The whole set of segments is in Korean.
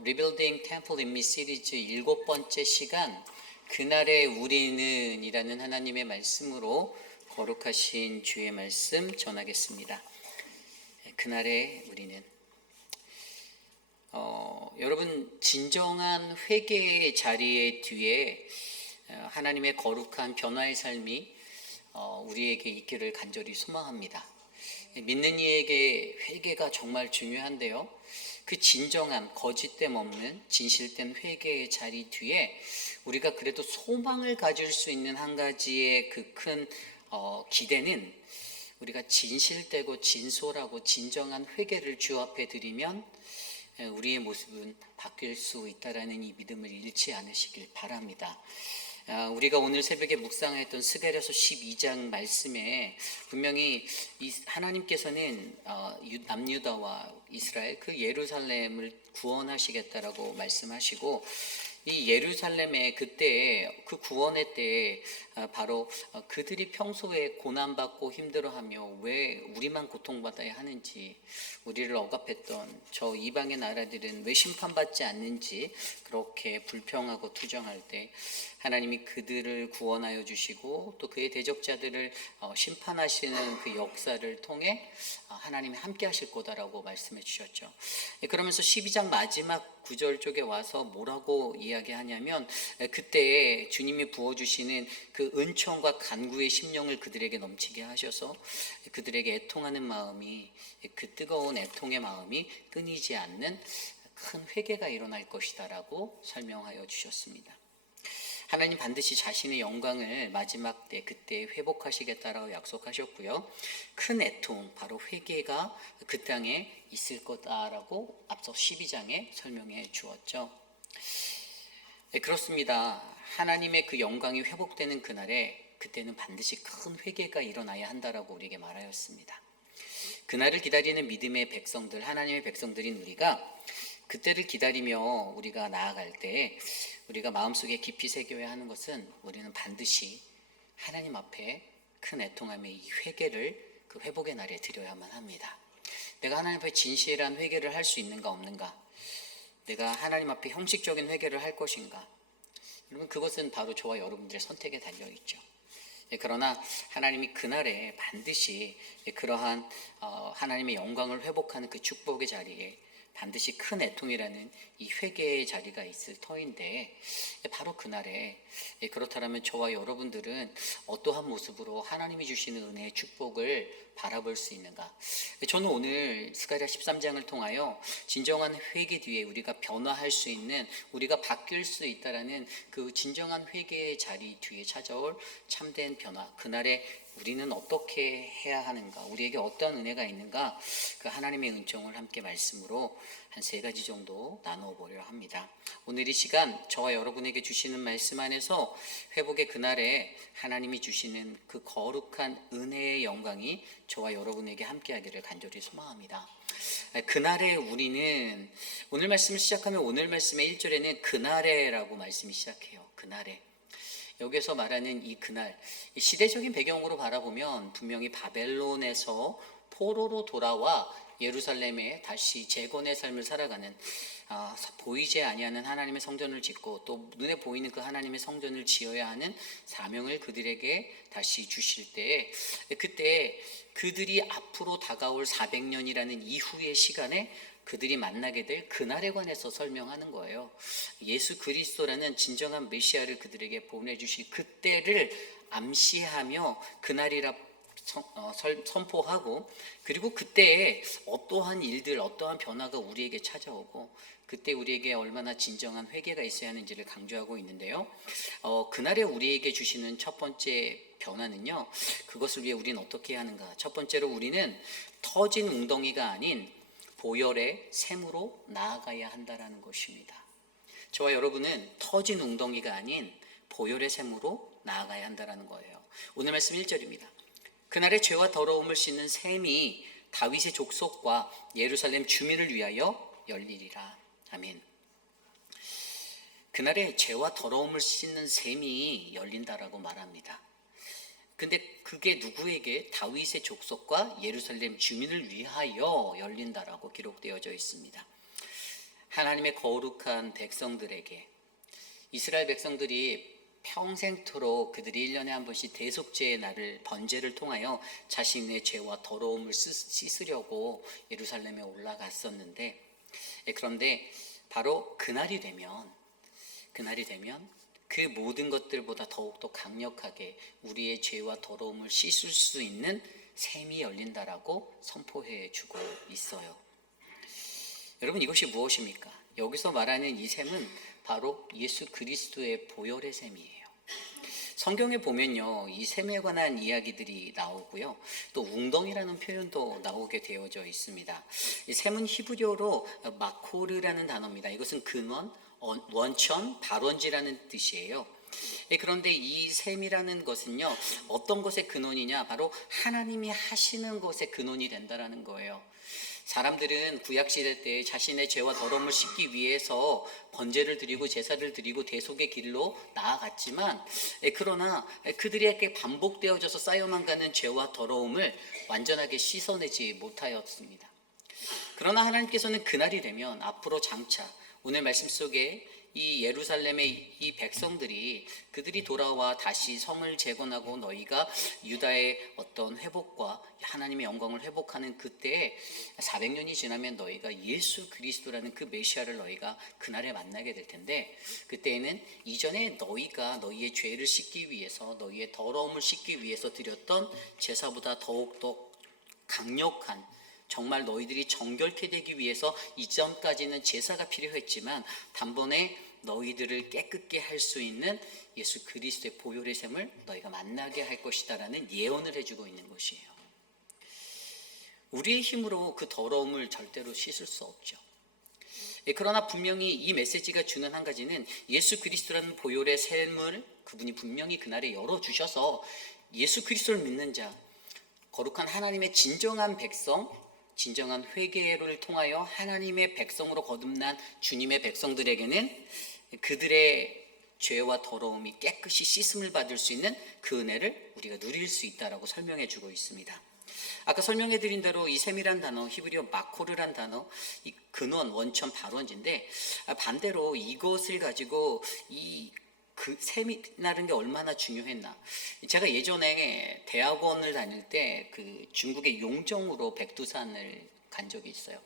Rebuilding Temple in Me 시리즈 7번째 시간, 그날의 우리는 이라는 하나님의 말씀으로 거룩하신 주의 말씀 전하겠습니다. 그날의 우리는. 여러분, 진정한 회개의 자리의 뒤에 하나님의 거룩한 변화의 삶이 우리에게 있기를 간절히 소망합니다. 믿는 이에게 회개가 정말 중요한데요, 그 진정한 거짓됨 없는 진실된 회개의 자리 뒤에 우리가 그래도 소망을 가질 수 있는 한 가지의 그 큰 기대는, 우리가 진실되고 진솔하고 진정한 회개를 주 앞에 드리면 우리의 모습은 바뀔 수 있다라는 이 믿음을 잃지 않으시길 바랍니다. 우리가 오늘 새벽에 묵상했던 스가랴서 12장 말씀에 분명히 하나님께서는 남유다와 이스라엘, 그 예루살렘을 구원하시겠다라고 말씀하시고, 이 예루살렘의 그때 그 구원의 때에 바로 그들이 평소에 고난받고 힘들어하며 왜 우리만 고통받아야 하는지, 우리를 억압했던 저 이방의 나라들은 왜 심판받지 않는지 그렇게 불평하고 투정할 때 하나님이 그들을 구원하여 주시고 또 그의 대적자들을 심판하시는 그 역사를 통해 하나님이 함께 하실 거다라고 말씀해 주셨죠. 그러면서 12장 마지막 9절 쪽에 와서 뭐라고 이야기하냐면, 그때 주님이 부어주시는 그 은총과 간구의 심령을 그들에게 넘치게 하셔서 그들에게 애통하는 마음이, 그 뜨거운 애통의 마음이 끊이지 않는 큰 회개가 일어날 것이다라고 설명하여 주셨습니다. 하나님 반드시 자신의 영광을 마지막 때 그때 회복하시겠다라고 약속하셨고요, 큰 애통, 바로 회개가 그 땅에 있을 거다라고 앞서 12장에 설명해 주었죠. 네, 그렇습니다. 하나님의 그 영광이 회복되는 그날에, 그때는 반드시 큰 회개가 일어나야 한다라고 우리에게 말하였습니다. 그날을 기다리는 믿음의 백성들, 하나님의 백성들인 우리가 그때를 기다리며 우리가 나아갈 때 우리가 마음속에 깊이 새겨야 하는 것은, 우리는 반드시 하나님 앞에 큰 애통함의 이 회개를 그 회복의 날에 드려야만 합니다. 내가 하나님 앞에 진실한 회개를 할 수 있는가 없는가, 내가 하나님 앞에 형식적인 회개를 할 것인가, 여러분, 그것은 바로 저와 여러분들의 선택에 달려있죠. 그러나 하나님이 그날에 반드시 그러한 하나님의 영광을 회복하는 그 축복의 자리에 반드시 큰 애통이라는 이 회개의 자리가 있을 터인데, 바로 그날에, 그렇다면 저와 여러분들은 어떠한 모습으로 하나님이 주시는 은혜의 축복을 바라볼 수 있는가? 저는 오늘 스가랴 13장을 통하여 진정한 회개 뒤에 우리가 변화할 수 있는, 우리가 바뀔 수 있다라는 그 진정한 회개의 자리 뒤에 찾아올 참된 변화, 그날에 우리는 어떻게 해야 하는가, 우리에게 어떤 은혜가 있는가, 그 하나님의 은총을 함께 말씀으로 한 3가지 정도 나누어 보려 합니다. 오늘 이 시간 저와 여러분에게 주시는 말씀 안에서 회복의 그날에 하나님이 주시는 그 거룩한 은혜의 영광이 저와 여러분에게 함께 하기를 간절히 소망합니다. 그날에 우리는, 오늘 말씀을 시작하면 오늘 말씀의 1절에는 그날에라고 말씀이 시작해요. 그날에. 여기서 말하는 이 그날, 이 시대적인 배경으로 바라보면 분명히 바벨론에서 포로로 돌아와 예루살렘에 다시 재건의 삶을 살아가는, 보이지 아니하는 하나님의 성전을 짓고 또 눈에 보이는 그 하나님의 성전을 지어야 하는 사명을 그들에게 다시 주실 때, 그때 그들이 앞으로 다가올 400년이라는 이후의 시간에 그들이 만나게 될 그날에 관해서 설명하는 거예요. 예수 그리스도라는 진정한 메시아를 그들에게 보내주실 그때를 암시하며 그날이라 선포하고, 그리고 그때에 어떠한 일들, 어떠한 변화가 우리에게 찾아오고 그때 우리에게 얼마나 진정한 회개가 있어야 하는지를 강조하고 있는데요, 그날에 우리에게 주시는 첫 번째 변화는요, 그것을 위해 우리는 어떻게 해야 하는가? 첫 번째로 우리는 터진 웅덩이가 아닌 보혈의 샘으로 나아가야 한다라는 것입니다. 저와 여러분은 터진 웅덩이가 아닌 보혈의 샘으로 나아가야 한다라는 거예요. 오늘 말씀 1절입니다. 그날의 죄와 더러움을 씻는 샘이 다윗의 족속과 예루살렘 주민을 위하여 열리리라. 아멘. 그날에 죄와 더러움을 씻는 샘이 열린다라고 말합니다. 근데 그게 누구에게? 다윗의 족속과 예루살렘 주민을 위하여 열린다라고 기록되어져 있습니다. 하나님의 거룩한 백성들에게, 이스라엘 백성들이 평생토록 그들이 1년에 한 번씩 대속죄의 날을 번제를 통하여 자신의 죄와 더러움을 씻으려고 예루살렘에 올라갔었는데, 그런데 바로 그날이 되면 그 모든 것들보다 더욱더 강력하게 우리의 죄와 더러움을 씻을 수 있는 샘이 열린다라고 선포해 주고 있어요. 여러분, 이것이 무엇입니까? 여기서 말하는 이 샘은 바로 예수 그리스도의 보혈의 샘이에요. 성경에 보면요, 이 샘에 관한 이야기들이 나오고요, 또 웅덩이라는 표현도 나오게 되어져 있습니다. 이 샘은 히브리어로 마코르라는 단어입니다. 이것은 근원, 원천, 발원지라는 뜻이에요. 그런데 이 샘이라는 것은요, 어떤 것의 근원이냐, 바로 하나님이 하시는 것의 근원이 된다라는 거예요. 사람들은 구약시대 때 자신의 죄와 더러움을 씻기 위해서 번제를 드리고 제사를 드리고 대속의 길로 나아갔지만, 그러나 그들에게 반복되어져서 쌓여만 가는 죄와 더러움을 완전하게 씻어내지 못하였습니다. 그러나 하나님께서는 그날이 되면 앞으로 장차 오늘 말씀 속에 이 예루살렘의 이 백성들이 그들이 돌아와 다시 성을 재건하고 너희가 유다의 어떤 회복과 하나님의 영광을 회복하는 그때에 400년이 지나면 너희가 예수 그리스도라는 그 메시아를 너희가 그날에 만나게 될 텐데, 그때에는 이전에 너희가 너희의 죄를 씻기 위해서, 너희의 더러움을 씻기 위해서 드렸던 제사보다 더욱더 강력한, 정말 너희들이 정결케 되기 위해서 이전까지는 제사가 필요했지만 단번에 너희들을 깨끗게 할 수 있는 예수 그리스도의 보혈의 샘을 너희가 만나게 할 것이다라는 예언을 해주고 있는 것이에요. 우리의 힘으로 그 더러움을 절대로 씻을 수 없죠. 그러나 분명히 이 메시지가 주는 한 가지는 예수 그리스도라는 보혈의 샘을 그분이 분명히 그날에 열어주셔서 예수 그리스도를 믿는 자, 거룩한 하나님의 진정한 백성, 진정한 회개를 통하여 하나님의 백성으로 거듭난 주님의 백성들에게는 그들의 죄와 더러움이 깨끗이 씻음을 받을 수 있는 그 은혜를 우리가 누릴 수 있다라고 설명해 주고 있습니다. 아까 설명해 드린 대로 이 샘이란 단어, 히브리어 마코르란 단어, 이 근원, 원천, 발원지인데, 반대로 이것을 가지고 그 샘이라는 게 얼마나 중요했나. 제가 예전에 대학원을 다닐 때 그 중국의 용정으로 백두산을 간 적이 있어요.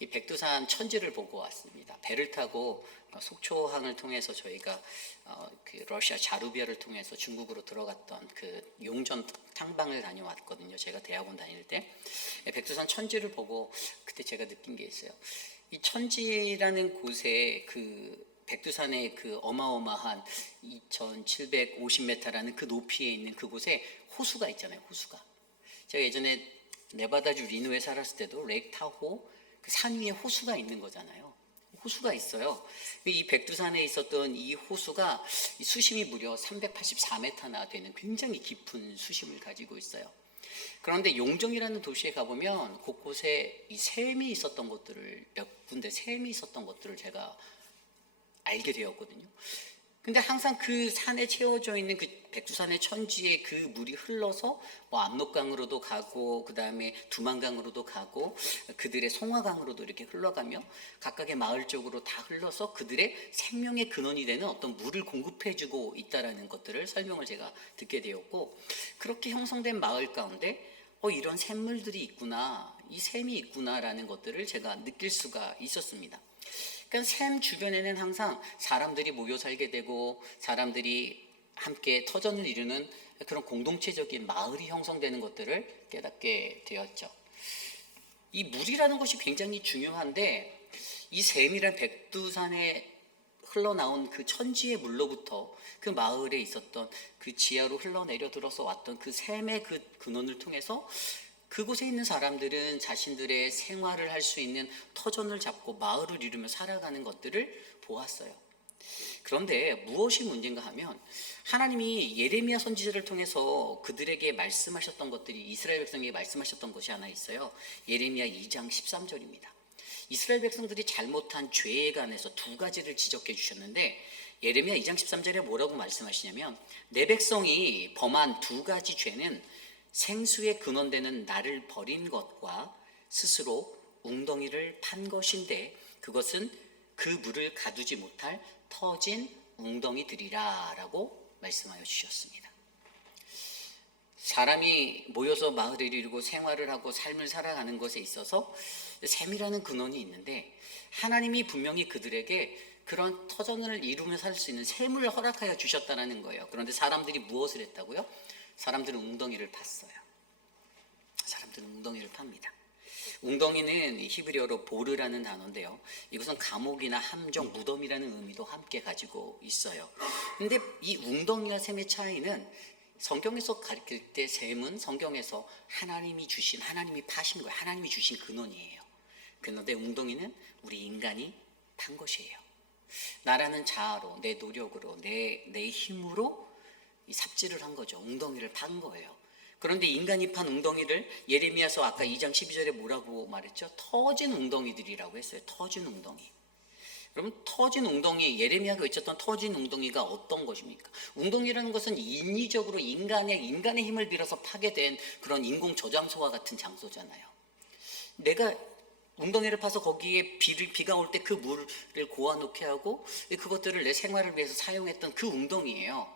이 백두산 천지를 보고 왔습니다. 배를 타고 속초항을 통해서 저희가 그 러시아 자루비아를 통해서 중국으로 들어갔던 그 용전 탕방을 다녀왔거든요. 제가 대학원 다닐 때 백두산 천지를 보고 그때 제가 느낀 게 있어요. 이 천지라는 곳에 그 백두산의 그 어마어마한 2750m라는 그 높이에 있는 그곳에 호수가 있잖아요. 호수가. 제가 예전에 네바다주 리노에 살았을 때도 레이크 타호 그 산 위에 호수가 있는 거잖아요. 호수가 있어요. 이 백두산에 있었던 이 호수가 수심이 무려 384m나 되는 굉장히 깊은 수심을 가지고 있어요. 그런데 용정이라는 도시에 가보면 곳곳에 이 샘이 있었던 것들을, 몇 군데 샘이 있었던 것들을 제가 알게 되었거든요. 근데 항상 그 산에 채워져 있는 그 백두산의 천지에 그 물이 흘러서 뭐 압록강으로도 가고, 그 다음에 두만강으로도 가고, 그들의 송화강으로도 이렇게 흘러가며 각각의 마을 쪽으로 다 흘러서 그들의 생명의 근원이 되는 어떤 물을 공급해주고 있다라는 것들을 설명을 제가 듣게 되었고, 그렇게 형성된 마을 가운데 이런 샘물들이 있구나, 이 샘이 있구나라는 것들을 제가 느낄 수가 있었습니다. 그러니까 샘 주변에는 항상 사람들이 모여 살게 되고 사람들이 함께 터전을 이루는 그런 공동체적인 마을이 형성되는 것들을 깨닫게 되었죠. 이 물이라는 것이 굉장히 중요한데, 이 샘이란 백두산에 흘러나온 그 천지의 물로부터 그 마을에 있었던 그 지하로 흘러내려 들어서 왔던 그 샘의 그 근원을 통해서 그곳에 있는 사람들은 자신들의 생활을 할 수 있는 터전을 잡고 마을을 이루며 살아가는 것들을 보았어요. 그런데 무엇이 문제인가 하면, 하나님이 예레미야 선지자를 통해서 그들에게 말씀하셨던 것들이, 이스라엘 백성에게 말씀하셨던 것이 하나 있어요. 예레미야 2장 13절입니다. 이스라엘 백성들이 잘못한 죄에 관해서 두 가지를 지적해 주셨는데, 예레미야 2장 13절에 뭐라고 말씀하시냐면, 내 백성이 범한 두 가지 죄는 생수의 근원되는 나를 버린 것과 스스로 웅덩이를 판 것인데, 그것은 그 물을 가두지 못할 터진 웅덩이들이라 라고 말씀하여 주셨습니다. 사람이 모여서 마을을 이루고 생활을 하고 삶을 살아가는 것에 있어서 샘이라는 근원이 있는데, 하나님이 분명히 그들에게 그런 터전을 이루며 살 수 있는 샘을 허락하여 주셨다는 거예요. 그런데 사람들이 무엇을 했다고요? 사람들은 웅덩이를 팠어요. 사람들은 웅덩이를 팝니다. 웅덩이는 히브리어로 보르라는 단어인데요, 이것은 감옥이나 함정, 무덤이라는 의미도 함께 가지고 있어요. 근데 이 웅덩이와 샘의 차이는, 성경에서 가르칠 때 샘은 성경에서 하나님이 파신 거예요. 하나님이 주신 근원이에요. 그런데 웅덩이는 우리 인간이 판 것이에요. 나라는 자아로, 내 노력으로, 내 힘으로 이 삽질을 한 거죠. 웅덩이를 판 거예요. 그런데 인간이 판 웅덩이를 예레미야서 아까 2장 12절에 뭐라고 말했죠? 터진 웅덩이들이라고 했어요. 터진 웅덩이. 그러면 터진 웅덩이, 예레미야가 외쳤던 터진 웅덩이가 어떤 것입니까? 웅덩이라는 것은 인위적으로 인간의 힘을 빌어서 파괴된 그런 인공 저장소와 같은 장소잖아요. 내가 웅덩이를 파서 거기에 비가 올 때 그 물을 고아놓게 하고 그것들을 내 생활을 위해서 사용했던 그 웅덩이예요.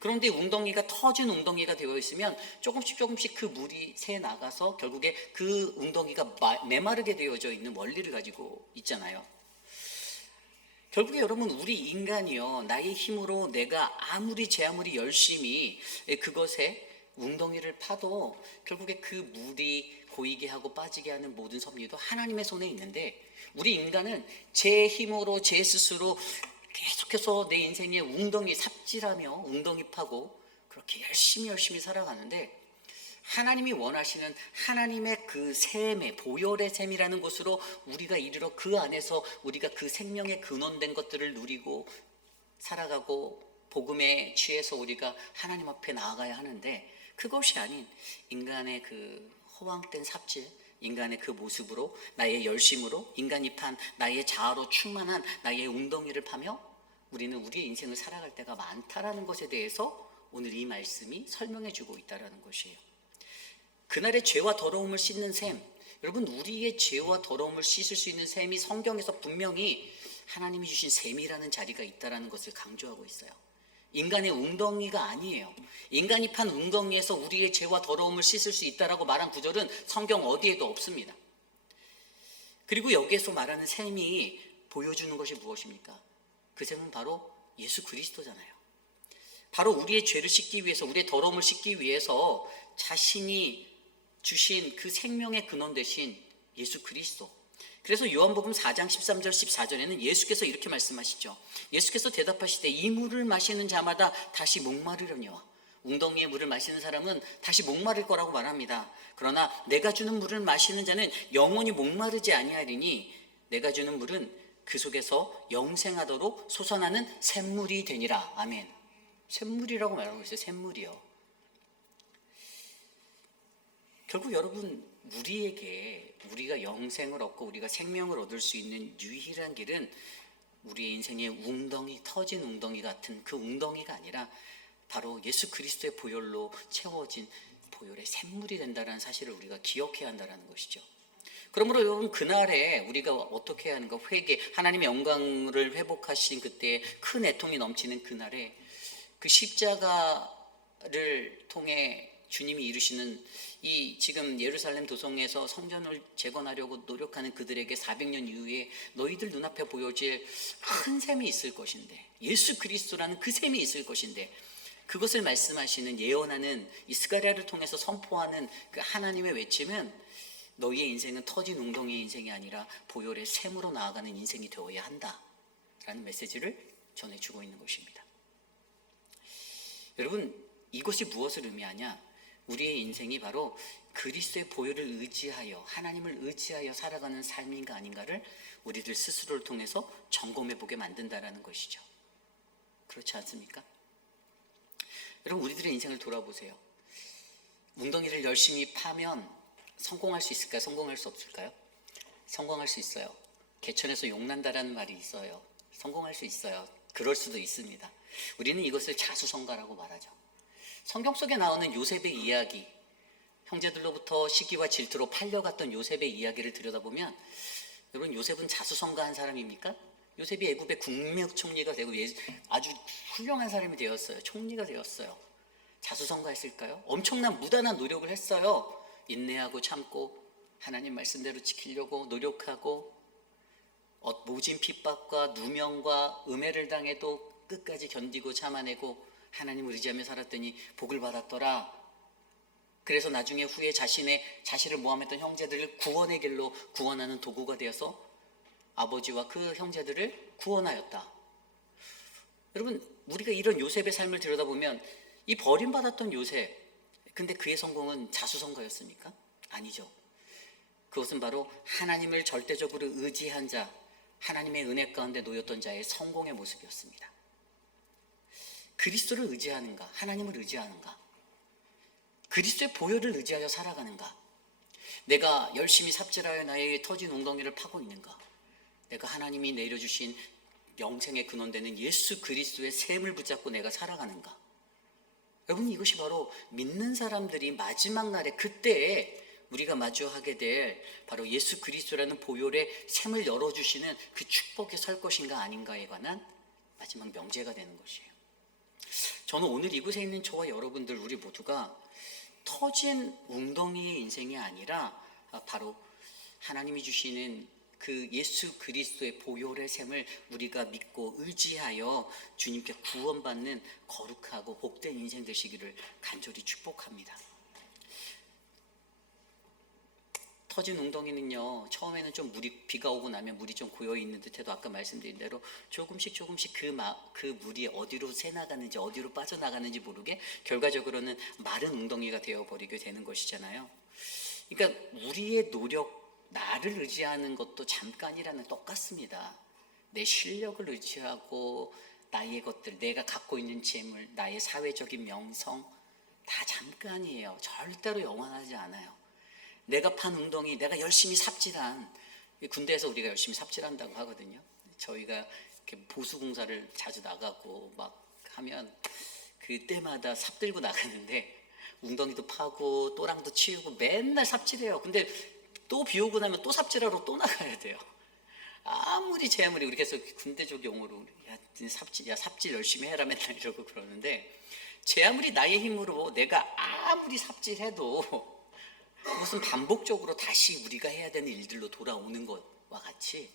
그런데 웅덩이가 터진 웅덩이가 되어 있으면 조금씩 그 물이 새 나가서 결국에 그 웅덩이가 메마르게 되어져 있는 원리를 가지고 있잖아요. 결국에 여러분, 우리 인간이요, 나의 힘으로 내가 제 아무리 열심히 그것에 웅덩이를 파도 결국에 그 물이 고이게 하고 빠지게 하는 모든 섭리도 하나님의 손에 있는데, 우리 인간은 제 힘으로 제 스스로 계속해서 내 인생에 웅덩이 삽질하며 웅덩이 파고 그렇게 열심히 살아가는데, 하나님이 원하시는 하나님의 그 샘의 보혈의 샘이라는 곳으로 우리가 이르러 그 안에서 우리가 그 생명의 근원된 것들을 누리고 살아가고 복음에 취해서 우리가 하나님 앞에 나아가야 하는데, 그것이 아닌 인간의 그 허황된 삽질, 인간의 그 모습으로, 나의 열심으로, 인간이 판 나의 자아로 충만한 나의 웅덩이를 파며 우리는 우리의 인생을 살아갈 때가 많다라는 것에 대해서 오늘 이 말씀이 설명해 주고 있다는 것이에요. 그날의 죄와 더러움을 씻는 샘, 여러분, 우리의 죄와 더러움을 씻을 수 있는 샘이 성경에서 분명히 하나님이 주신 샘이라는 자리가 있다는 것을 강조하고 있어요. 인간의 웅덩이가 아니에요. 인간이 판 웅덩이에서 우리의 죄와 더러움을 씻을 수 있다라고 말한 구절은 성경 어디에도 없습니다. 그리고 여기에서 말하는 샘이 보여주는 것이 무엇입니까? 그 샘은 바로 예수 그리스도잖아요. 바로 우리의 죄를 씻기 위해서, 우리의 더러움을 씻기 위해서 자신이 주신 그 생명의 근원 되신 예수 그리스도. 그래서 요한복음 4장 13절 14절에는 예수께서 이렇게 말씀하시죠. 예수께서 대답하시되 이 물을 마시는 자마다 다시 목마르려니와, 웅덩이의 물을 마시는 사람은 다시 목마를 거라고 말합니다. 그러나 내가 주는 물을 마시는 자는 영원히 목마르지 아니하리니 내가 주는 물은 그 속에서 영생하도록 솟아나는 샘물이 되니라. 아멘. 샘물이라고 말하고 있어요. 샘물이요. 결국 여러분, 우리가 영생을 얻고 우리가 생명을 얻을 수 있는 유일한 길은 우리의 인생의 웅덩이, 터진 웅덩이 같은 그 웅덩이가 아니라 바로 예수 그리스도의 보혈로 채워진 보혈의 샘물이 된다는 사실을 우리가 기억해야 한다는 것이죠. 그러므로 여러분, 그날에 우리가 어떻게 해야 하는가? 회개, 하나님의 영광을 회복하신 그때 큰 애통이 넘치는 그날에 그 십자가를 통해 주님이 이루시는 이 지금 예루살렘 도성에서 성전을 재건하려고 노력하는 그들에게 400년 이후에 너희들 눈앞에 보여질 큰 샘이 있을 것인데, 예수 그리스도라는 그 샘이 있을 것인데, 그것을 말씀하시는, 예언하는 이 스가랴를 통해서 선포하는 그 하나님의 외침은 너희의 인생은 터진 웅덩이의 인생이 아니라 보혈의 샘으로 나아가는 인생이 되어야 한다라는 메시지를 전해주고 있는 것입니다. 여러분, 이것이 무엇을 의미하냐? 우리의 인생이 바로 그리스도의 보혈을 의지하여, 하나님을 의지하여 살아가는 삶인가 아닌가를 우리들 스스로를 통해서 점검해보게 만든다라는 것이죠. 그렇지 않습니까? 여러분, 우리들의 인생을 돌아보세요. 웅덩이를 열심히 파면 성공할 수 있을까요? 성공할 수 없을까요? 성공할 수 있어요. 개천에서 용난다라는 말이 있어요. 성공할 수 있어요. 그럴 수도 있습니다. 우리는 이것을 자수성가라고 말하죠. 성경 속에 나오는 요셉의 이야기, 형제들로부터 시기와 질투로 팔려갔던 요셉의 이야기를 들여다보면, 여러분, 요셉은 자수성가한 사람입니까? 요셉이 애굽의 국무총리가 되고 아주 훌륭한 사람이 되었어요. 총리가 되었어요. 자수성가했을까요? 엄청난 무단한 노력을 했어요. 인내하고 참고 하나님 말씀대로 지키려고 노력하고 모진 핍박과 누명과 음해를 당해도 끝까지 견디고 참아내고 하나님을 의지하며 살았더니 복을 받았더라. 그래서 나중에 후에 자신을 모함했던 형제들을 구원의 길로 구원하는 도구가 되어서 아버지와 그 형제들을 구원하였다. 여러분, 우리가 이런 요셉의 삶을 들여다보면 이 버림받았던 요셉, 근데 그의 성공은 자수성가였습니까? 아니죠. 그것은 바로 하나님을 절대적으로 의지한 자, 하나님의 은혜 가운데 놓였던 자의 성공의 모습이었습니다. 그리스도를 의지하는가? 하나님을 의지하는가? 그리스도의 보혈을 의지하여 살아가는가? 내가 열심히 삽질하여 나의 터진 웅덩이를 파고 있는가? 내가 하나님이 내려주신 영생의 근원되는 예수 그리스도의 샘을 붙잡고 내가 살아가는가? 여러분, 이것이 바로 믿는 사람들이 마지막 날에 그때에 우리가 마주하게 될 바로 예수 그리스도라는 보혈의 샘을 열어주시는 그 축복에 설 것인가 아닌가에 관한 마지막 명제가 되는 것이에요. 저는 오늘 이곳에 있는 저와 여러분들 우리 모두가 터진 웅덩이의 인생이 아니라 바로 하나님이 주시는 그 예수 그리스도의 보혈의 샘을 우리가 믿고 의지하여 주님께 구원받는 거룩하고 복된 인생 되시기를 간절히 축복합니다. 터진 웅덩이는요, 처음에는 좀 비가 오고 나면 물이 좀 고여 있는 듯해도 아까 말씀드린 대로 조금씩 그 물이 어디로 새나가는지 어디로 빠져나가는지 모르게 결과적으로는 마른 웅덩이가 되어버리게 되는 것이잖아요. 그러니까 우리의 노력, 나를 의지하는 것도 잠깐이라는 똑같습니다. 내 실력을 의지하고 나의 것들, 내가 갖고 있는 재물, 나의 사회적인 명성 다 잠깐이에요. 절대로 영원하지 않아요. 내가 판 웅덩이, 내가 열심히 삽질한, 군대에서 우리가 열심히 삽질한다고 하거든요. 저희가 이렇게 보수공사를 자주 나가고 막 하면 그때마다 삽 들고 나가는데 웅덩이도 파고 또랑도 치우고 맨날 삽질해요. 근데 또 비 오고 나면 또 삽질하러 또 나가야 돼요. 아무리 제 아무리 우리 그래서 군대적 용어로 삽질 열심히 해라 맨날 이러고 그러는데, 제 아무리 나의 힘으로 내가 아무리 삽질해도 그것은 반복적으로 다시 우리가 해야 되는 일들로 돌아오는 것과 같이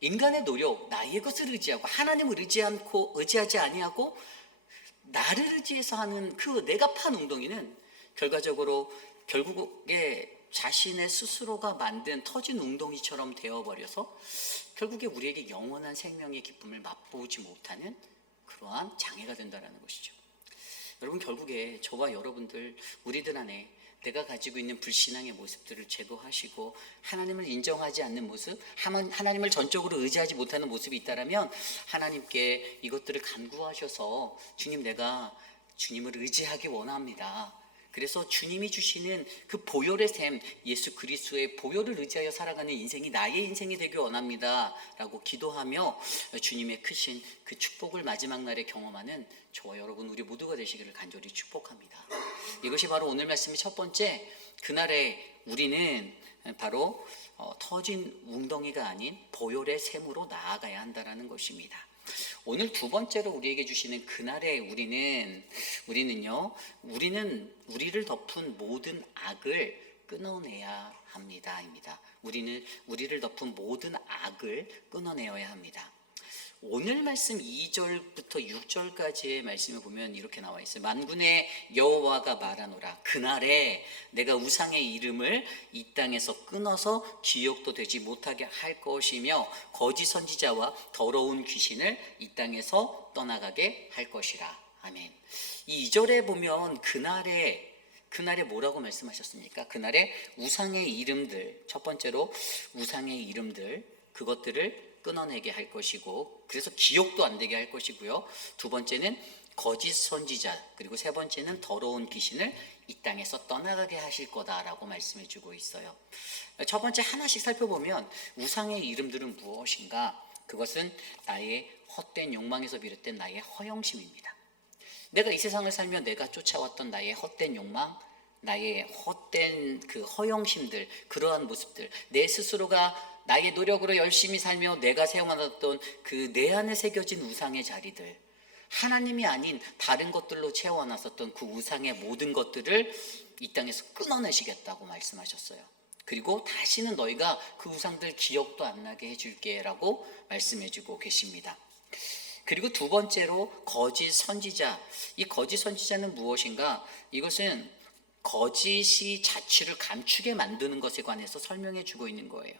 인간의 노력, 나의 것을 의지하고 하나님을 의지하지 아니하고 나를 의지해서 하는 그 내가 판 웅덩이는 결국에 자신의 스스로가 만든 터진 웅덩이처럼 되어버려서 결국에 우리에게 영원한 생명의 기쁨을 맛보지 못하는 그러한 장애가 된다는 것이죠. 여러분, 결국에 저와 여러분들 우리들 안에 내가 가지고 있는 불신앙의 모습들을 제거하시고 하나님을 인정하지 않는 모습, 하나님을 전적으로 의지하지 못하는 모습이 있다면 하나님께 이것들을 간구하셔서 주님, 내가 주님을 의지하기 원합니다. 그래서 주님이 주시는 그 보혈의 샘, 예수 그리스도의 보혈을 의지하여 살아가는 인생이 나의 인생이 되기 원합니다 라고 기도하며 주님의 크신 그 축복을 마지막 날에 경험하는 저와 여러분 우리 모두가 되시기를 간절히 축복합니다. 이것이 바로 오늘 말씀의 첫 번째, 그날에 우리는 바로 터진 웅덩이가 아닌 보혈의 샘으로 나아가야 한다는 것입니다. 오늘 두 번째로 우리에게 주시는 그날에 우리는 우리를 덮은 모든 악을 끊어내야 합니다입니다. 우리를 덮은 모든 악을 끊어내어야 합니다. 오늘 말씀 2절부터 6절까지의 말씀을 보면 이렇게 나와 있어요. 만군의 여호와가 말하노라. 그날에 내가 우상의 이름을 이 땅에서 끊어서 기억도 되지 못하게 할 것이며 거짓 선지자와 더러운 귀신을 이 땅에서 떠나가게 할 것이라. 아멘. 이 2절에 보면 그날에 뭐라고 말씀하셨습니까? 그날에 우상의 이름들, 첫 번째로 우상의 이름들, 그것들을 끊어내게 할 것이고, 그래서 기억도 안 되게 할 것이고요. 두 번째는 거짓 선지자, 그리고 세 번째는 더러운 귀신을 이 땅에서 떠나가게 하실 거다라고 말씀해 주고 있어요. 첫 번째 하나씩 살펴보면 우상의 이름들은 무엇인가? 그것은 나의 헛된 욕망에서 비롯된 나의 허영심입니다. 내가 이 세상을 살며 내가 쫓아왔던 나의 헛된 욕망, 나의 헛된 그 허영심들, 그러한 모습들, 내 스스로가 나의 노력으로 열심히 살며 내가 세워놨던 그 내 안에 새겨진 우상의 자리들, 하나님이 아닌 다른 것들로 채워놨었던 그 우상의 모든 것들을 이 땅에서 끊어내시겠다고 말씀하셨어요. 그리고 다시는 너희가 그 우상들 기억도 안 나게 해줄게 라고 말씀해주고 계십니다. 그리고 두 번째로 거짓 선지자. 이 거짓 선지자는 무엇인가? 이것은 거짓이 자취를 감추게 만드는 것에 관해서 설명해 주고 있는 거예요.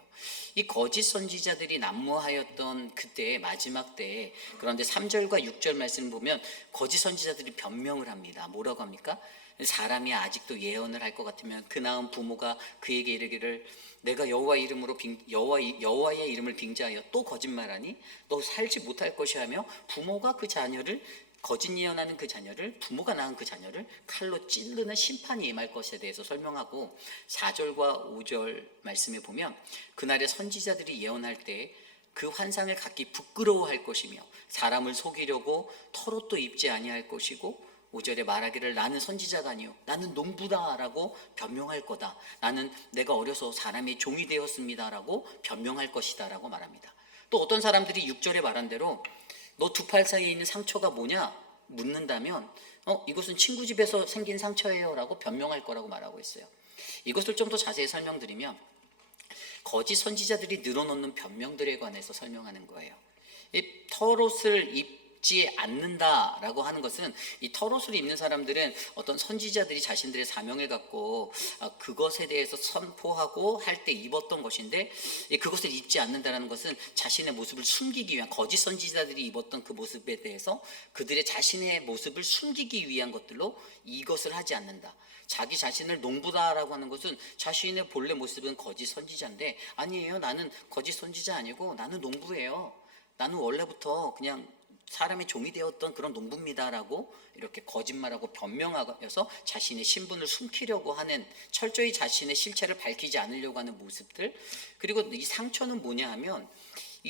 이 거짓 선지자들이 난무하였던 그때의 마지막 때에, 그런데 3절과 6절 말씀 보면 거짓 선지자들이 변명을 합니다. 뭐라고 합니까? 사람이 아직도 예언을 할 것 같으면 그 나은 부모가 그에게 이르기를 내가 여호와의 이름을 빙자하여 또 거짓말하니 너 살지 못할 것이 하며 부모가 그 자녀를 거짓 예언하는 그 자녀를 부모가 낳은 그 자녀를 칼로 찌르는 심판이 임할 것에 대해서 설명하고 4절과 5절 말씀에 보면 그날의 선지자들이 예언할 때 그 환상을 갖기 부끄러워할 것이며 사람을 속이려고 털옷도 입지 아니할 것이고 5절에 말하기를 나는 선지자가 아니요 나는 농부다라고 변명할 거다. 나는 내가 어려서 사람의 종이 되었습니다라고 변명할 것이다라고 말합니다. 또 어떤 사람들이 6절에 말한 대로 너 두 팔 사이에 있는 상처가 뭐냐 묻는다면 이것은 친구 집에서 생긴 상처예요 라고 변명할 거라고 말하고 있어요. 이것을 좀 더 자세히 설명드리면 거짓 선지자들이 늘어놓는 변명들에 관해서 설명하는 거예요. 이 털옷을 입지 않는다라고 하는 것은 이 털옷을 입는 사람들은 어떤 선지자들이 자신들의 사명을 갖고 그것에 대해서 선포하고 할 때 입었던 것인데 그것을 입지 않는다는 것은 자신의 모습을 숨기기 위한 거짓 선지자들이 입었던 그 모습에 대해서 그들의 자신의 모습을 숨기기 위한 것들로 이것을 하지 않는다. 자기 자신을 농부다라고 하는 것은 자신의 본래 모습은 거짓 선지자인데 아니에요. 나는 거짓 선지자 아니고 나는 농부예요. 나는 원래부터 그냥 사람의 종이 되었던 그런 농부입니다라고 이렇게 거짓말하고 변명하여서 자신의 신분을 숨기려고 하는 철저히 자신의 실체를 밝히지 않으려고 하는 모습들. 그리고 이 상처는 뭐냐 하면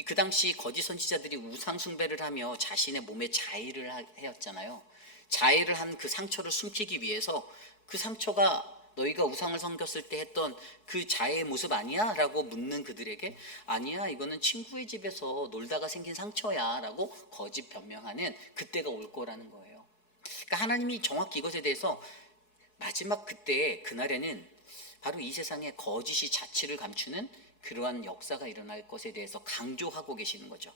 그 당시 거짓 선지자들이 우상 숭배를 하며 자신의 몸에 자의를 하였잖아요. 자의를 한 그 상처를 숨기기 위해서 그 상처가 너희가 우상을 섬겼을 때 했던 그 자의 모습 아니야? 라고 묻는 그들에게 아니야 이거는 친구의 집에서 놀다가 생긴 상처야 라고 거짓 변명하는 그때가 올 거라는 거예요. 그러니까 하나님이 정확히 이것에 대해서 마지막 그때에 그날에는 바로 이 세상에 거짓이 자취를 감추는 그러한 역사가 일어날 것에 대해서 강조하고 계시는 거죠.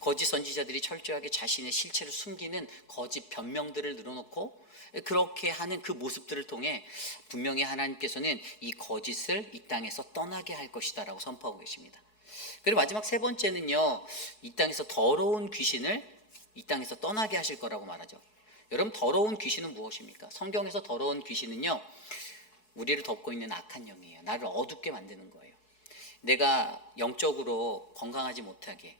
거짓 선지자들이 철저하게 자신의 실체를 숨기는 거짓 변명들을 늘어놓고 그렇게 하는 그 모습들을 통해 분명히 하나님께서는 이 거짓을 이 땅에서 떠나게 할 것이다 라고 선포하고 계십니다. 그리고 마지막 세 번째는요, 이 땅에서 더러운 귀신을 이 땅에서 떠나게 하실 거라고 말하죠. 여러분, 더러운 귀신은 무엇입니까? 성경에서 더러운 귀신은요, 우리를 덮고 있는 악한 영이에요. 나를 어둡게 만드는 거예요. 내가 영적으로 건강하지 못하게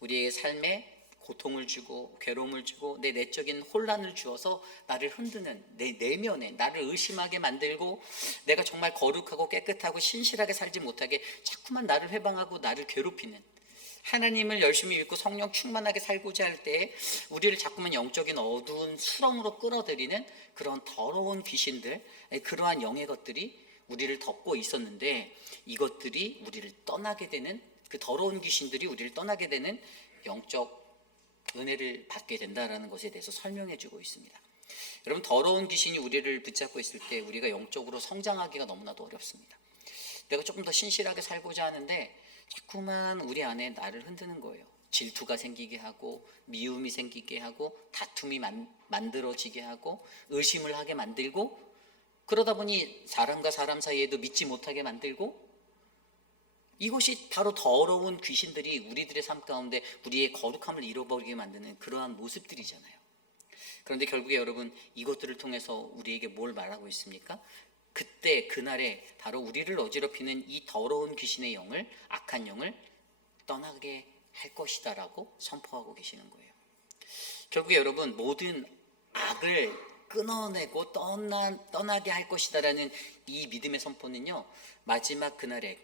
우리의 삶에 고통을 주고 괴로움을 주고 내 내적인 혼란을 주어서 나를 흔드는 내 내면에 나를 의심하게 만들고 내가 정말 거룩하고 깨끗하고 신실하게 살지 못하게 자꾸만 나를 회방하고 나를 괴롭히는, 하나님을 열심히 믿고 성령 충만하게 살고자 할 때 우리를 자꾸만 영적인 어두운 수렁으로 끌어들이는 그런 더러운 귀신들, 그러한 영의 것들이 우리를 덮고 있었는데 이것들이 우리를 떠나게 되는, 그 더러운 귀신들이 우리를 떠나게 되는 영적 은혜를 받게 된다는 것에 대해서 설명해 주고 있습니다. 여러분, 더러운 귀신이 우리를 붙잡고 있을 때 우리가 영적으로 성장하기가 너무나도 어렵습니다. 내가 조금 더 신실하게 살고자 하는데 자꾸만 우리 안에 나를 흔드는 거예요. 질투가 생기게 하고 미움이 생기게 하고 다툼이 만들어지게 하고 의심을 하게 만들고, 그러다 보니 사람과 사람 사이에도 믿지 못하게 만들고, 이것이 바로 더러운 귀신들이 우리들의 삶 가운데 우리의 거룩함을 잃어버리게 만드는 그러한 모습들이잖아요. 그런데 결국에 여러분, 이것들을 통해서 우리에게 뭘 말하고 있습니까? 그때 그날에 바로 우리를 어지럽히는 이 더러운 귀신의 영을, 악한 영을 떠나게 할 것이다 라고 선포하고 계시는 거예요. 결국에 여러분, 모든 악을 끊어내고 떠나게 할 것이다라는 이 믿음의 선포는요, 마지막 그날에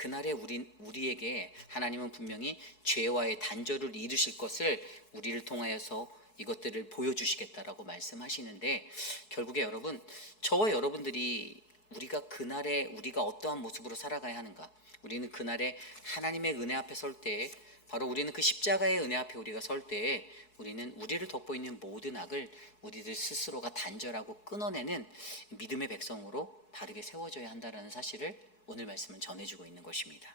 우리에게 하나님은 분명히 죄와의 단절을 이루실 것을 우리를 통하여서 이것들을 보여주시겠다라고 말씀하시는데, 결국에 여러분, 저와 여러분들이 우리가 그날에 우리가 어떠한 모습으로 살아가야 하는가, 우리는 그날에 하나님의 은혜 앞에 설 때에, 바로 우리는 그 십자가의 은혜 앞에 우리가 설 때에 우리는 우리를 덮고 있는 모든 악을 우리들 스스로가 단절하고 끊어내는 믿음의 백성으로 바르게 세워져야 한다는 사실을 오늘 말씀은 전해주고 있는 것입니다.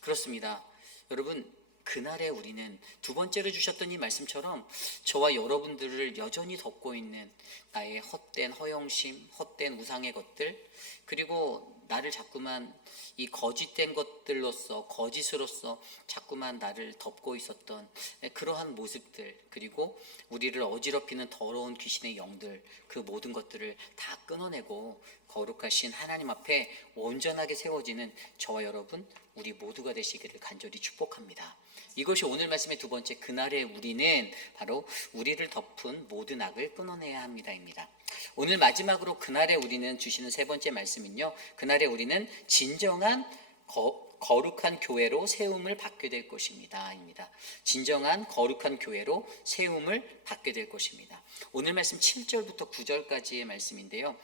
그렇습니다. 여러분, 그날에 우리는 두 번째로 주셨던 이 말씀처럼 저와 여러분들을 여전히 덮고 있는 나의 헛된 허영심, 헛된 우상의 것들, 그리고 나를 자꾸만 이 거짓된 것들로서, 거짓으로서 자꾸만 나를 덮고 있었던 그러한 모습들, 그리고 우리를 어지럽히는 더러운 귀신의 영들, 그 모든 것들을 다 끊어내고 거룩하신 하나님 앞에 온전하게 세워지는 저와 여러분, 우리 모두가 되시기를 간절히 축복합니다. 이것이 오늘 말씀의 두 번째, 그날에 우리는 바로 우리를 덮은 모든 악을 끊어내야 합니다입니다. 오늘 마지막으로 그날에 우리는 주시는 세 번째 말씀은요, 그날에 우리는 진정한 거룩한 교회로 세움을 받게 될 것입니다. 입니다. 진정한 거룩한 교회로 세움을 받게 될 것입니다. 오늘 말씀 7절부터 9절까지의 말씀인데요.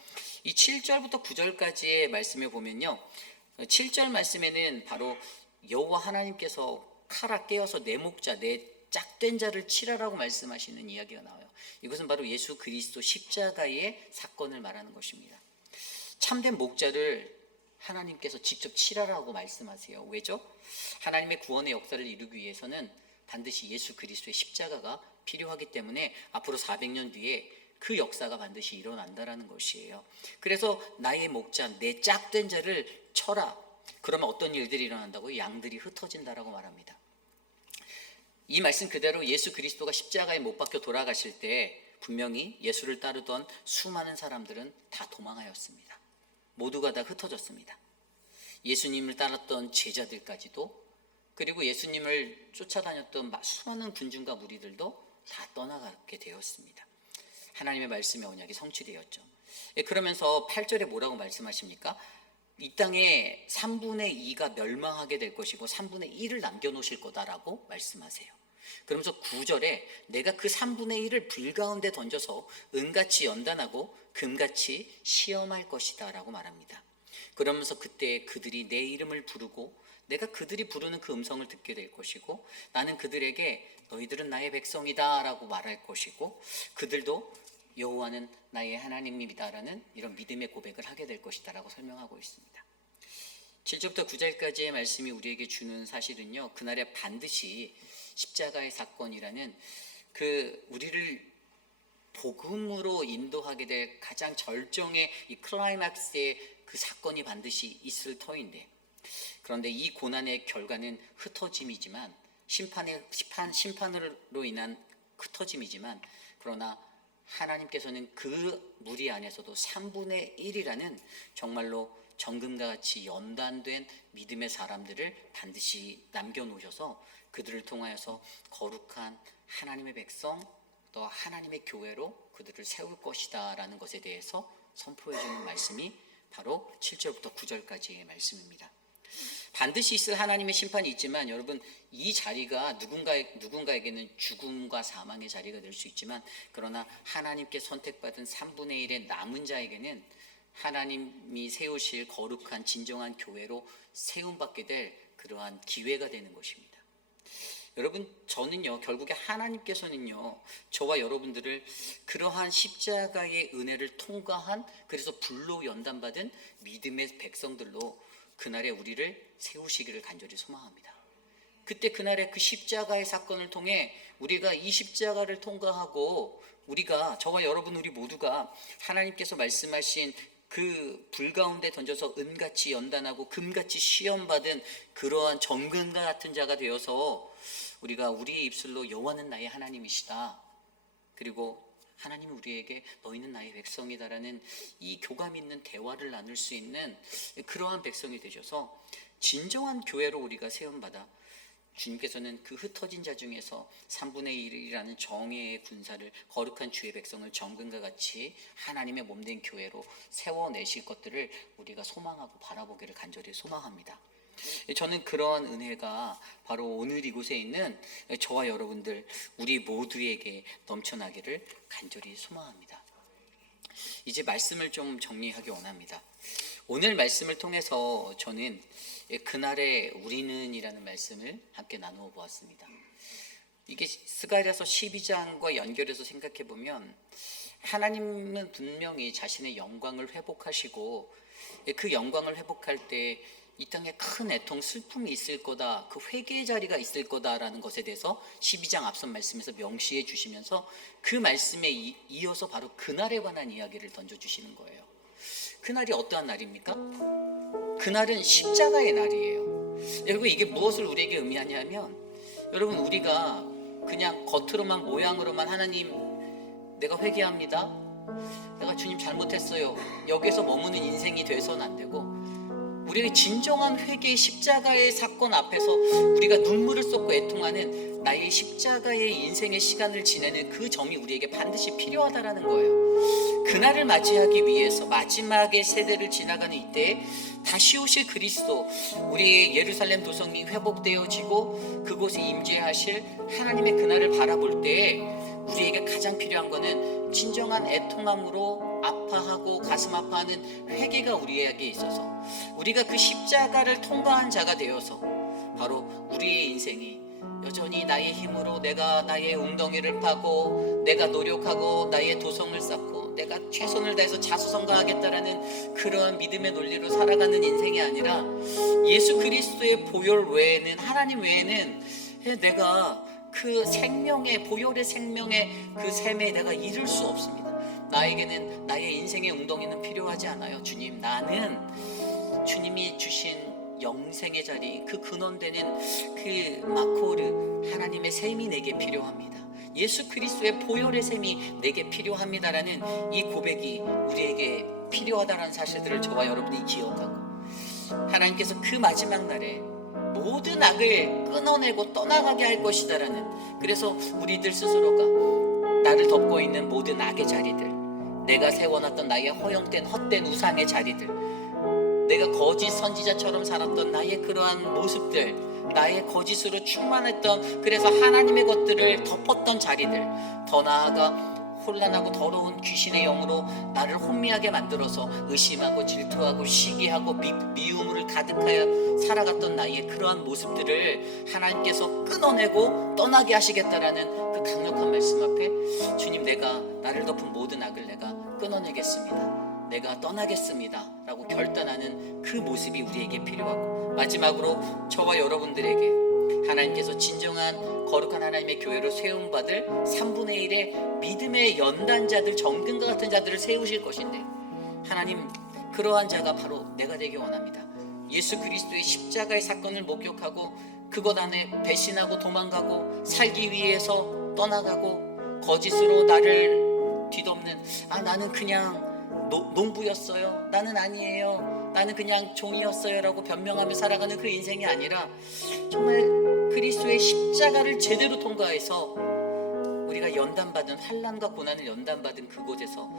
이 7절부터 9절까지의 말씀에 보면요, 7절 말씀에는 바로 여호와 하나님께서 칼아 깨어서 내 목자, 내 짝된 자를 치라라고 말씀하시는 이야기가 나와요. 이것은 바로 예수 그리스도 십자가의 사건을 말하는 것입니다. 참된 목자를 하나님께서 직접 치라라고 말씀하세요. 왜죠? 하나님의 구원의 역사를 이루기 위해서는 반드시 예수 그리스도의 십자가가 필요하기 때문에 앞으로 400년 뒤에 그 역사가 반드시 일어난다라는 것이에요. 그래서 나의 목자, 내 짝된 자를 쳐라. 그러면 어떤 일들이 일어난다고요? 양들이 흩어진다라고 말합니다. 이 말씀 그대로 예수 그리스도가 십자가에 못 박혀 돌아가실 때 분명히 예수를 따르던 수많은 사람들은 다 도망하였습니다. 모두가 다 흩어졌습니다. 예수님을 따랐던 제자들까지도, 그리고 예수님을 쫓아다녔던 수많은 군중과 무리들도 다 떠나가게 되었습니다. 하나님의 말씀의 언약이 성취되었죠. 그러면서 8절에 뭐라고 말씀하십니까? 이 땅에 3분의 2가 멸망하게 될 것이고 3분의 1을 남겨놓으실 거다라고 말씀하세요. 그러면서 9절에 내가 그 3분의 1을 불 가운데 던져서 은같이 연단하고 금같이 시험할 것이다 라고 말합니다. 그러면서 그때 그들이 내 이름을 부르고 내가 그들이 부르는 그 음성을 듣게 될 것이고 나는 그들에게 너희들은 나의 백성이다 라고 말할 것이고 그들도 여호와는 나의 하나님입니다라는 이런 믿음의 고백을 하게 될 것이다 라고 설명하고 있습니다. 7절부터 9절까지의 말씀이 우리에게 주는 사실은요, 그날에 반드시 십자가의 사건이라는 그 우리를 복음으로 인도하게 될 가장 절정의 이 클라이막스의 그 사건이 반드시 있을 터인데, 그런데 이 고난의 결과는 흩어짐이지만 심판으로 인한 흩어짐이지만, 그러나 하나님께서는 그 무리 안에서도 3분의 1이라는 정말로 정금과 같이 연단된 믿음의 사람들을 반드시 남겨놓으셔서 그들을 통하여서 거룩한 하나님의 백성, 또 하나님의 교회로 그들을 세울 것이다 라는 것에 대해서 선포해 주는 말씀이 바로 7절부터 9절까지의 말씀입니다. 반드시 있을 하나님의 심판이 있지만 여러분, 이 자리가 누군가에게는 죽음과 사망의 자리가 될 수 있지만, 그러나 하나님께 선택받은 3분의 1의 남은 자에게는 하나님이 세우실 거룩한 진정한 교회로 세움받게 될 그러한 기회가 되는 것입니다. 여러분, 저는요, 결국에 하나님께서는요, 저와 여러분들을 그러한 십자가의 은혜를 통과한, 그래서 불로 연단받은 믿음의 백성들로 그날에 우리를 세우시기를 간절히 소망합니다. 그때 그날의 그 십자가의 사건을 통해 우리가 이 십자가를 통과하고 우리가, 저와 여러분 우리 모두가 하나님께서 말씀하신 그 불 가운데 던져서 은같이 연단하고 금같이 시험받은 그러한 정금과 같은 자가 되어서 우리가 우리의 입술로 여호와는 나의 하나님이시다, 그리고 하나님이 우리에게 너희는 나의 백성이다라는 이 교감 있는 대화를 나눌 수 있는 그러한 백성이 되셔서 진정한 교회로 우리가 세움받아 주님께서는 그 흩어진 자 중에서 3분의 1이라는 정예의 군사를, 거룩한 주의 백성을 정금과 같이 하나님의 몸된 교회로 세워내실 것들을 우리가 소망하고 바라보기를 간절히 소망합니다. 저는 그러한 은혜가 바로 오늘 이곳에 있는 저와 여러분들 우리 모두에게 넘쳐나기를 간절히 소망합니다. 이제 말씀을 좀 정리하기 원합니다. 오늘 말씀을 통해서 저는 그날의 우리는이라는 말씀을 함께 나누어 보았습니다. 이게 스가랴서 12장과 연결해서 생각해 보면 하나님은 분명히 자신의 영광을 회복하시고 그 영광을 회복할 때 이 땅에 큰 애통 슬픔이 있을 거다, 그 회개의 자리가 있을 거다라는 것에 대해서 12장 앞선 말씀에서 명시해 주시면서 그 말씀에 이어서 바로 그날에 관한 이야기를 던져주시는 거예요. 그날이 어떠한 날입니까? 그날은 십자가의 날이에요. 여러분, 이게 무엇을 우리에게 의미하냐면, 여러분, 우리가 그냥 겉으로만 모양으로만 하나님 내가 회개합니다, 내가 주님 잘못했어요, 여기에서 머무는 인생이 돼서는 안 되고, 우리의 진정한 회개의 십자가의 사건 앞에서 우리가 눈물을 쏟고 애통하는 나의 십자가의 인생의 시간을 지내는 그 점이 우리에게 반드시 필요하다라는 거예요. 그날을 맞이하기 위해서 마지막의 세대를 지나가는 이때에 다시 오실 그리스도, 우리 예루살렘 도성이 회복되어지고 그곳에 임재하실 하나님의 그날을 바라볼 때에 우리에게 가장 필요한 거는 진정한 애통함으로 아파하고 가슴 아파하는 회개가 우리에게 있어서 우리가 그 십자가를 통과한 자가 되어서 바로 우리의 인생이 여전히 나의 힘으로 내가 나의 웅덩이를 파고 내가 노력하고 나의 도성을 쌓고 내가 최선을 다해서 자수성가하겠다라는 그러한 믿음의 논리로 살아가는 인생이 아니라 예수 그리스도의 보혈 외에는, 하나님 외에는 내가 그 생명의, 보혈의 생명의 그 샘에 내가 이룰 수 없습니다. 나에게는 나의 인생의 웅덩이는 필요하지 않아요. 주님, 나는 주님이 주신 영생의 자리, 그 근원되는 그 마코르, 하나님의 샘이 내게 필요합니다. 예수 그리스도의 보혈의 샘이 내게 필요합니다라는 이 고백이 우리에게 필요하다는 사실들을 저와 여러분이 기억하고, 하나님께서 그 마지막 날에 모든 악을 끊어내고 떠나가게 할 것이다라는, 그래서 우리들 스스로가 나를 덮고 있는 모든 악의 자리들, 내가 세워놨던 나의 허용된 헛된 우상의 자리들, 내가 거짓 선지자처럼 살았던 나의 그러한 모습들, 나의 거짓으로 충만했던, 그래서 하나님의 것들을 덮었던 자리들, 더 나아가 혼란하고 더러운 귀신의 영으로 나를 혼미하게 만들어서 의심하고 질투하고 시기하고 미움을 가득하여 살아갔던 나의 그러한 모습들을 하나님께서 끊어내고 떠나게 하시겠다라는 그 강력한 말씀 앞에, 주님, 내가 나를 덮은 모든 악을 내가 끊어내겠습니다, 내가 떠나겠습니다 라고 결단하는 그 모습이 우리에게 필요하고, 마지막으로 저와 여러분들에게 하나님께서 진정한 거룩한 하나님의 교회로 세움받을 3분의 1의 믿음의 연단자들, 정금과 같은 자들을 세우실 것인데, 하나님, 그러한 자가 바로 내가 되기 원합니다. 예수 그리스도의 십자가의 사건을 목격하고 그것 안에 배신하고 도망가고 살기 위해서 떠나가고 거짓으로 나를 뒤덮는, 나는 그냥 농부였어요, 나는 아니에요, 나는 그냥 종이었어요 라고 변명하며 살아가는 그 인생이 아니라, 정말 그리스도의 십자가를 제대로 통과해서 우리가 연단받은, 환난과 고난을 연단받은 그곳에서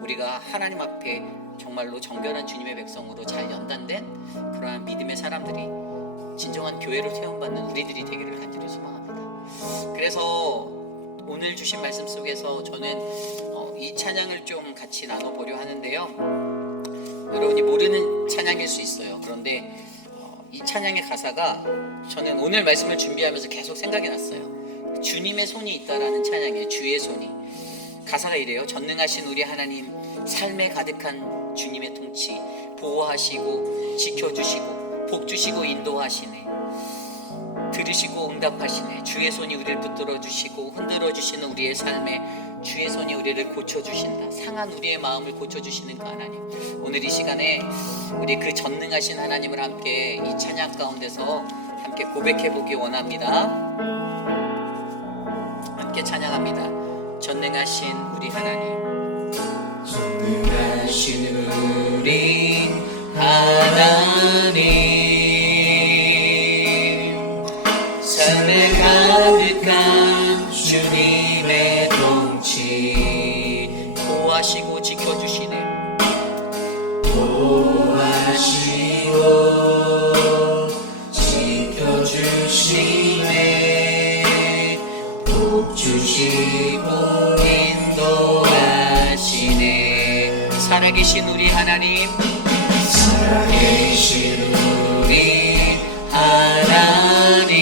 우리가 하나님 앞에 정말로 정결한 주님의 백성으로 잘 연단된 그러한 믿음의 사람들이 진정한 교회로 세움받는 우리들이 되기를 간절히 소망합니다. 그래서 오늘 주신 말씀 속에서 저는 이 찬양을 좀 같이 나눠보려 하는데요, 여러분이 모르는 찬양일 수 있어요. 그런데 이 찬양의 가사가 저는 오늘 말씀을 준비하면서 계속 생각이 났어요. 주님의 손이 있다라는 찬양이에요. 주의 손이. 가사가 이래요. 전능하신 우리 하나님, 삶에 가득한 주님의 통치, 보호하시고 지켜주시고 복주시고 인도하시네, 들으시고 응답하시네, 주의 손이 우리를 붙들어 주시고 흔들어 주시는 우리의 삶에 주의 손이 우리를 고쳐주신다, 상한 우리의 마음을 고쳐주시는 그 하나님, 오늘 이 시간에 우리 그 전능하신 하나님을 함께 이 찬양 가운데서 함께 고백해 보기 원합니다. 함께 찬양합니다. 전능하신 우리 하나님, 전능하신 우리 하나님, 삶에 가득한 주님의 통치, 보호하시고 지켜주시네, 보호하시고 지켜주시네, 복주시고 인도하시네, 살아계신 우리 하나님, 살아계신 우리 하나님.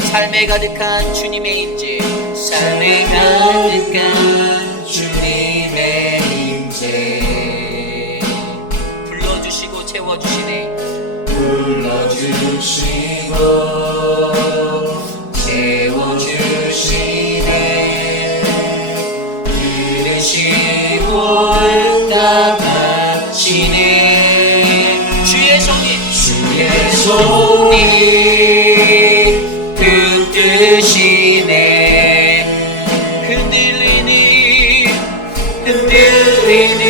삶에 가득한 주님의 임재, 삶에 가득한 주님의 임재. 불러주시고 채워주시네. 불러주시고 채워주시네. 들으시고 응답하시네. 주의 손이 붙드시네. 흔들리는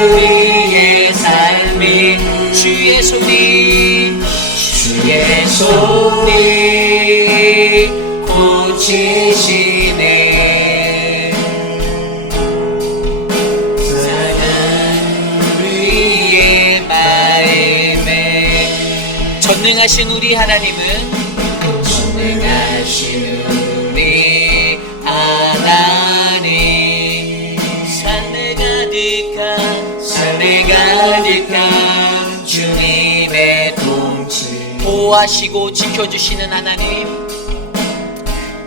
우리의 삶이 주의 손이 고치시네. 사랑 우리의 마음에. 전능하신 우리 하나님은, 전능하신 우리 하나님, 삶에 가득한 주님의 통치. 보호하시고 지켜주시는 하나님,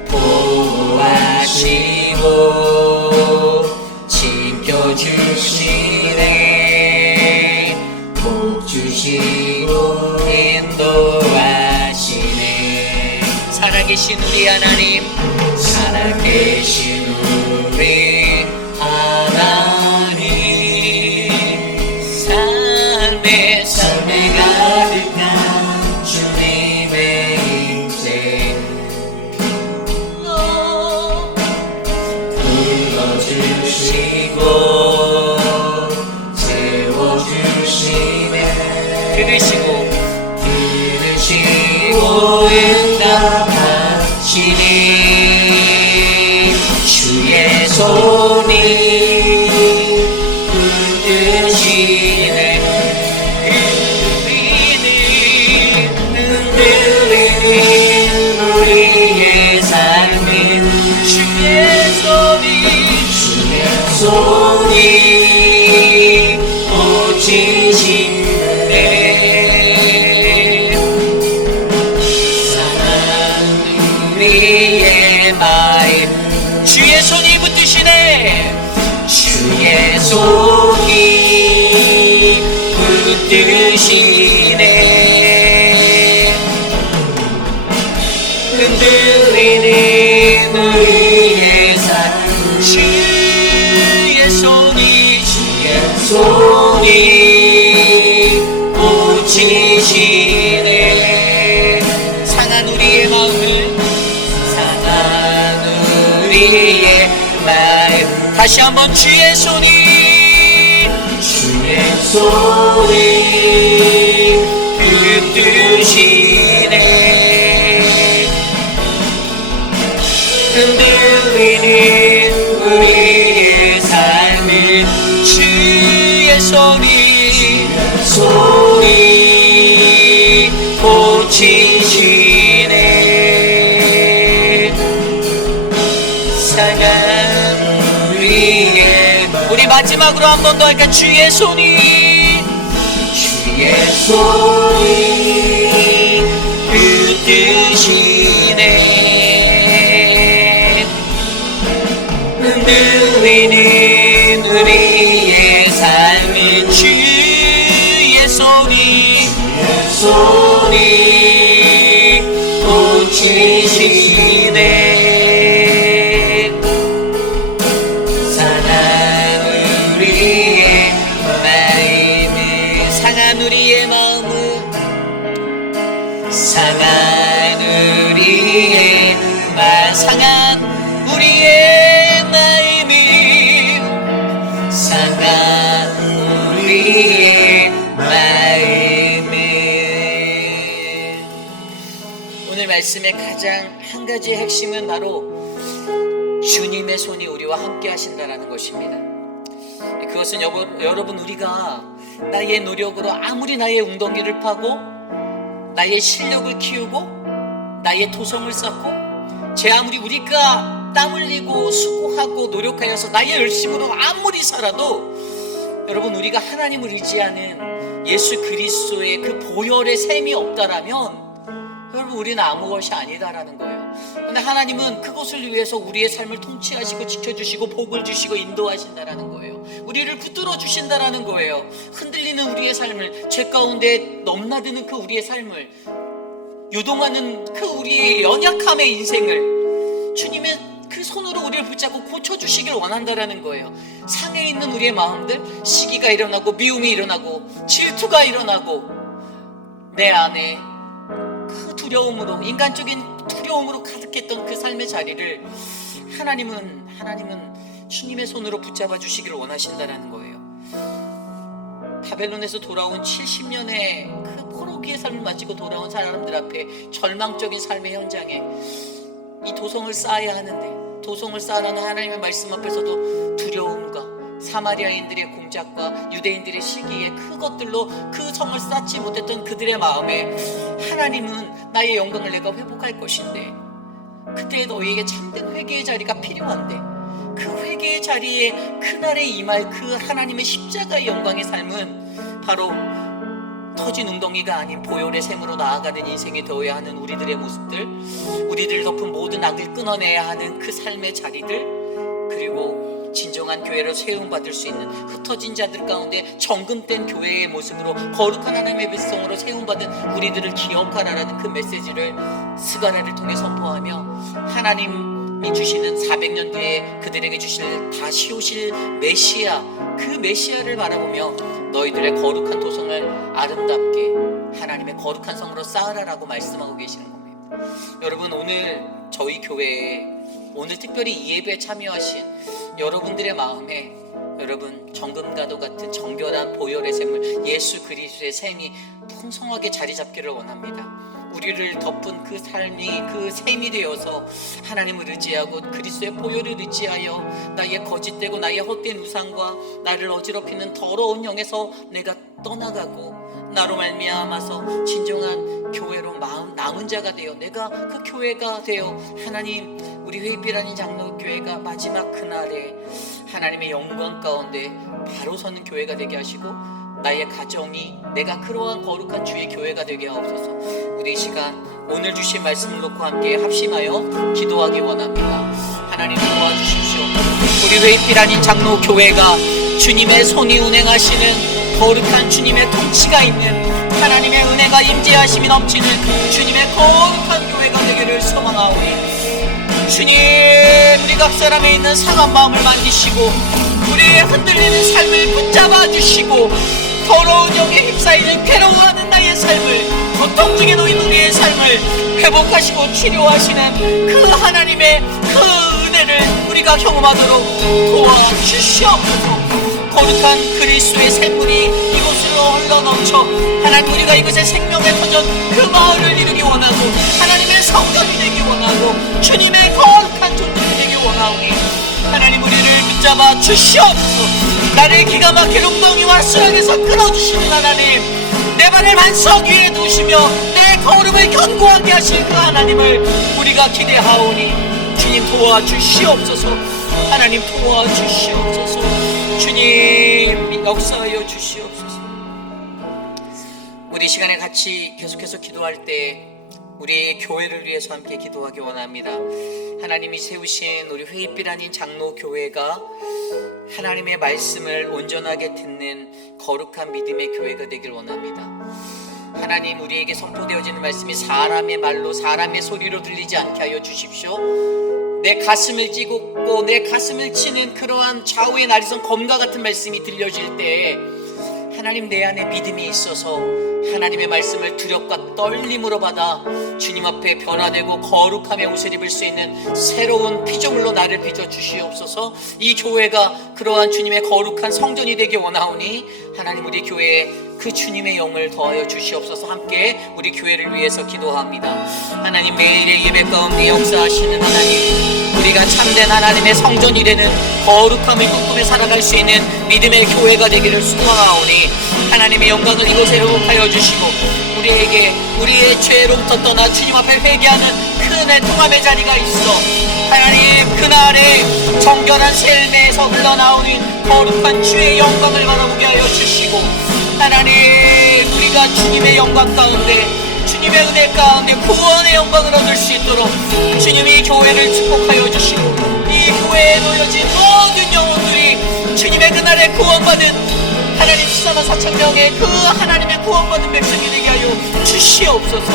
보호하시고 지켜주시네. 복 주시고 인도하시네. 살아계신 우리 하나님, 살아계신 우리 하나님, 삶에 가득한 주님의 임재. 불러주시고 채워주시네. 들으시고 응답하시니. 주의 손이 붙드시네. 흔들리는 우리의 삶은 주의 손이 고치시네. 우리의 마음 주의 손이 붙드시네. 주의 손이 붙드시네. 흔들리는 우리의 삶 주의 손이 고치시네. 상한 우리의 마음을, 다시 한번 주의 손이 붙드시네. 흔들리는 우리의 삶을 주의 손이 고치시네. 상한 우리의, 우리 마지막으로 한 번 더 할까? 주의 손이 붙드시네. 흔들리는 우리의 삶은 주의 손이 고치시네. 상한 우리의 마음을, 상한 우리의 마음을. 오늘 말씀의 가장 한 가지의 핵심은 바로 주님의 손이 우리와 함께 하신다는 것입니다. 그것은 여러분, 우리가 나의 노력으로 아무리 나의 웅덩이를 파고 나의 실력을 키우고 나의 토성을 쌓고 제 아무리 우리가 땀 흘리고 수고하고 노력하여서 나의 열심으로 아무리 살아도, 여러분, 우리가 하나님을 의지하는 예수 그리스도의 그 보혈의 샘이 없다라면 여러분 우리는 아무것이 아니다라는 거예요. 그런데 하나님은 그것을 위해서 우리의 삶을 통치하시고 지켜주시고 복을 주시고 인도하신다라는 거예요. 우리를 붙들어 주신다라는 거예요. 흔들리는 우리의 삶을, 죄 가운데 넘나드는 그 우리의 삶을, 요동하는 그 우리의 연약함의 인생을 주님의 그 손으로 우리를 붙잡고 고쳐주시길 원한다라는 거예요. 상해 있는 우리의 마음들, 시기가 일어나고 미움이 일어나고 질투가 일어나고 내 안에 그 두려움으로, 인간적인 두려움으로 가득했던 그 삶의 자리를 하나님은 주님의 손으로 붙잡아 주시기를 원하신다라는 거예요. 바벨론에서 돌아온 70년의 그 포로기의 삶을 마치고 돌아온 사람들 앞에 절망적인 삶의 현장에 이 도성을 쌓아야 하는데, 도성을 쌓으라는 하나님의 말씀 앞에서도 두려움과 사마리아인들의 공작과 유대인들의 시기에 그것들로 그 성을 쌓지 못했던 그들의 마음에 하나님은 나의 영광을 내가 회복할 것인데, 그때 너희에게 참된 회개의 자리가 필요한데, 그 회개의 자리에 그날에 임할 그 하나님의 십자가의 영광의 삶은 바로 터진 웅덩이가 아닌 보혈의 샘으로 나아가는 인생이 되어야 하는 우리들의 모습들, 우리들을 덮은 모든 악을 끊어내야 하는 그 삶의 자리들, 그리고 진정한 교회로 세움받을 수 있는 흩어진 자들 가운데 정금된 교회의 모습으로 거룩한 하나님의 백성으로 세움받은 우리들을 기억하라라는 그 메시지를 스가랴를 통해 선포하며, 하나님이 주시는 400년 뒤에 그들에게 주실 다시 오실 메시아, 그 메시아를 바라보며 너희들의 거룩한 도성을 아름답게 하나님의 거룩한 성으로 쌓으라라고 말씀하고 계시는 겁니다. 여러분, 오늘 저희 교회에, 오늘 특별히 이 예배에 참여하신 여러분들의 마음에, 여러분 정금가도 같은 정결한 보혈의 샘을, 예수 그리스도의 샘이 풍성하게 자리 잡기를 원합니다. 우리를 덮은 그 삶이 그 샘이 되어서 하나님을 의지하고 그리스도의 보혈을 의지하여 나의 거짓되고 나의 헛된 우상과 나를 어지럽히는 더러운 영에서 내가 떠나가고, 나로 말미암아서 진정한 교회로 마음 남은 자가 되어 내가 그 교회가 되어 하나님, 우리 회입이라는 장로교회가 마지막 그날에 하나님의 영광 가운데 바로 서는 교회가 되게 하시고, 나의 가정이 내가 그러한 거룩한 주의 교회가 되게 하옵소서. 우리 이 시간 오늘 주신 말씀을 놓고 함께 합심하여 기도하기 원합니다. 하나님 도와주십시오. 우리 회입길 아닌 장로교회가 주님의 손이 운행하시는 거룩한 주님의 통치가 있는, 하나님의 은혜가 임재하심이 넘치는 주님의 거룩한 교회가 되기를 소망하오니, 주님, 우리 각 사람에 있는 상한 마음을 만지시고 우리의 흔들리는 삶을 붙잡아 주시고, 더러운 영에 휩싸이는 괴로워하는 나의 삶을, 고통 중에 놓인 우리의 삶을 회복하시고 치료하시는 그 하나님의 그 은혜를 우리가 경험하도록 도와주시옵소서. 거룩한 그리스도의 샘물이 이곳으로 흘러넘쳐 하나님, 우리가 이곳에 생명의 터전 그 마을을 이루기 원하고, 하나님의 성전이 되기 원하고, 주님의 거룩한 존재이 되기 원하오니 하나님, 우리를 붙잡아 주시옵소서. 나를 기가 막힌 웅덩이와 수렁에서 끊어주시는 하나님, 내 발을 반석 위에 두시며 내 거룩을 견고하게 하실 그 하나님을 우리가 기대하오니 주님 도와주시옵소서. 하나님 도와주시옵소서. 주님 역사하여 주시옵소서. 우리 시간에 같이 계속해서 기도할 때 우리 교회를 위해서 함께 기도하기 원합니다. 하나님이 세우신 우리 회입길 아닌 장로교회가 하나님의 말씀을 온전하게 듣는 거룩한 믿음의 교회가 되길 원합니다. 하나님, 우리에게 선포되어지는 말씀이 사람의 말로, 사람의 소리로 들리지 않게 하여 주십시오. 내 가슴을 찌고 내 가슴을 치는 그러한 좌우의 나리선 검과 같은 말씀이 들려질 때 하나님, 내 안에 믿음이 있어서 하나님의 말씀을 두렵과 떨림으로 받아 주님 앞에 변화되고 거룩함의 옷을 입을 수 있는 새로운 피조물로 나를 빚어 주시옵소서. 이 교회가 그러한 주님의 거룩한 성전이 되기 원하오니 하나님, 우리 교회에 그 주님의 영을 더하여 주시옵소서. 함께 우리 교회를 위해서 기도합니다. 하나님, 매일의 예배 가운데 역사하시는 하나님, 우리가 참된 하나님의 성전이 되는 거룩함을 꿈꾸며 살아갈 수 있는 믿음의 교회가 되기를 소망하오니 하나님의 영광을 이곳에 회복하여 주시고, 우리에게 우리의 죄로부터 떠나 주님 앞에 회개하는 큰 통함의 자리가 있어 하나님, 그날에 정결한 셀매에서 흘러나오는 거룩한 주의 영광을 바라보게 하여 주시고, 하나님, 우리가 주님의 영광 가운데, 주님의 은혜 가운데 구원의 영광을 얻을 수 있도록 주님이 교회를 축복하여 주시고, 이 교회에 놓여진 모든 영혼들이 주님의 그날에 구원받은 하나님 14만 4천 명의 그 하나님의 구원받은 백성이 되게 하여 주시옵소서.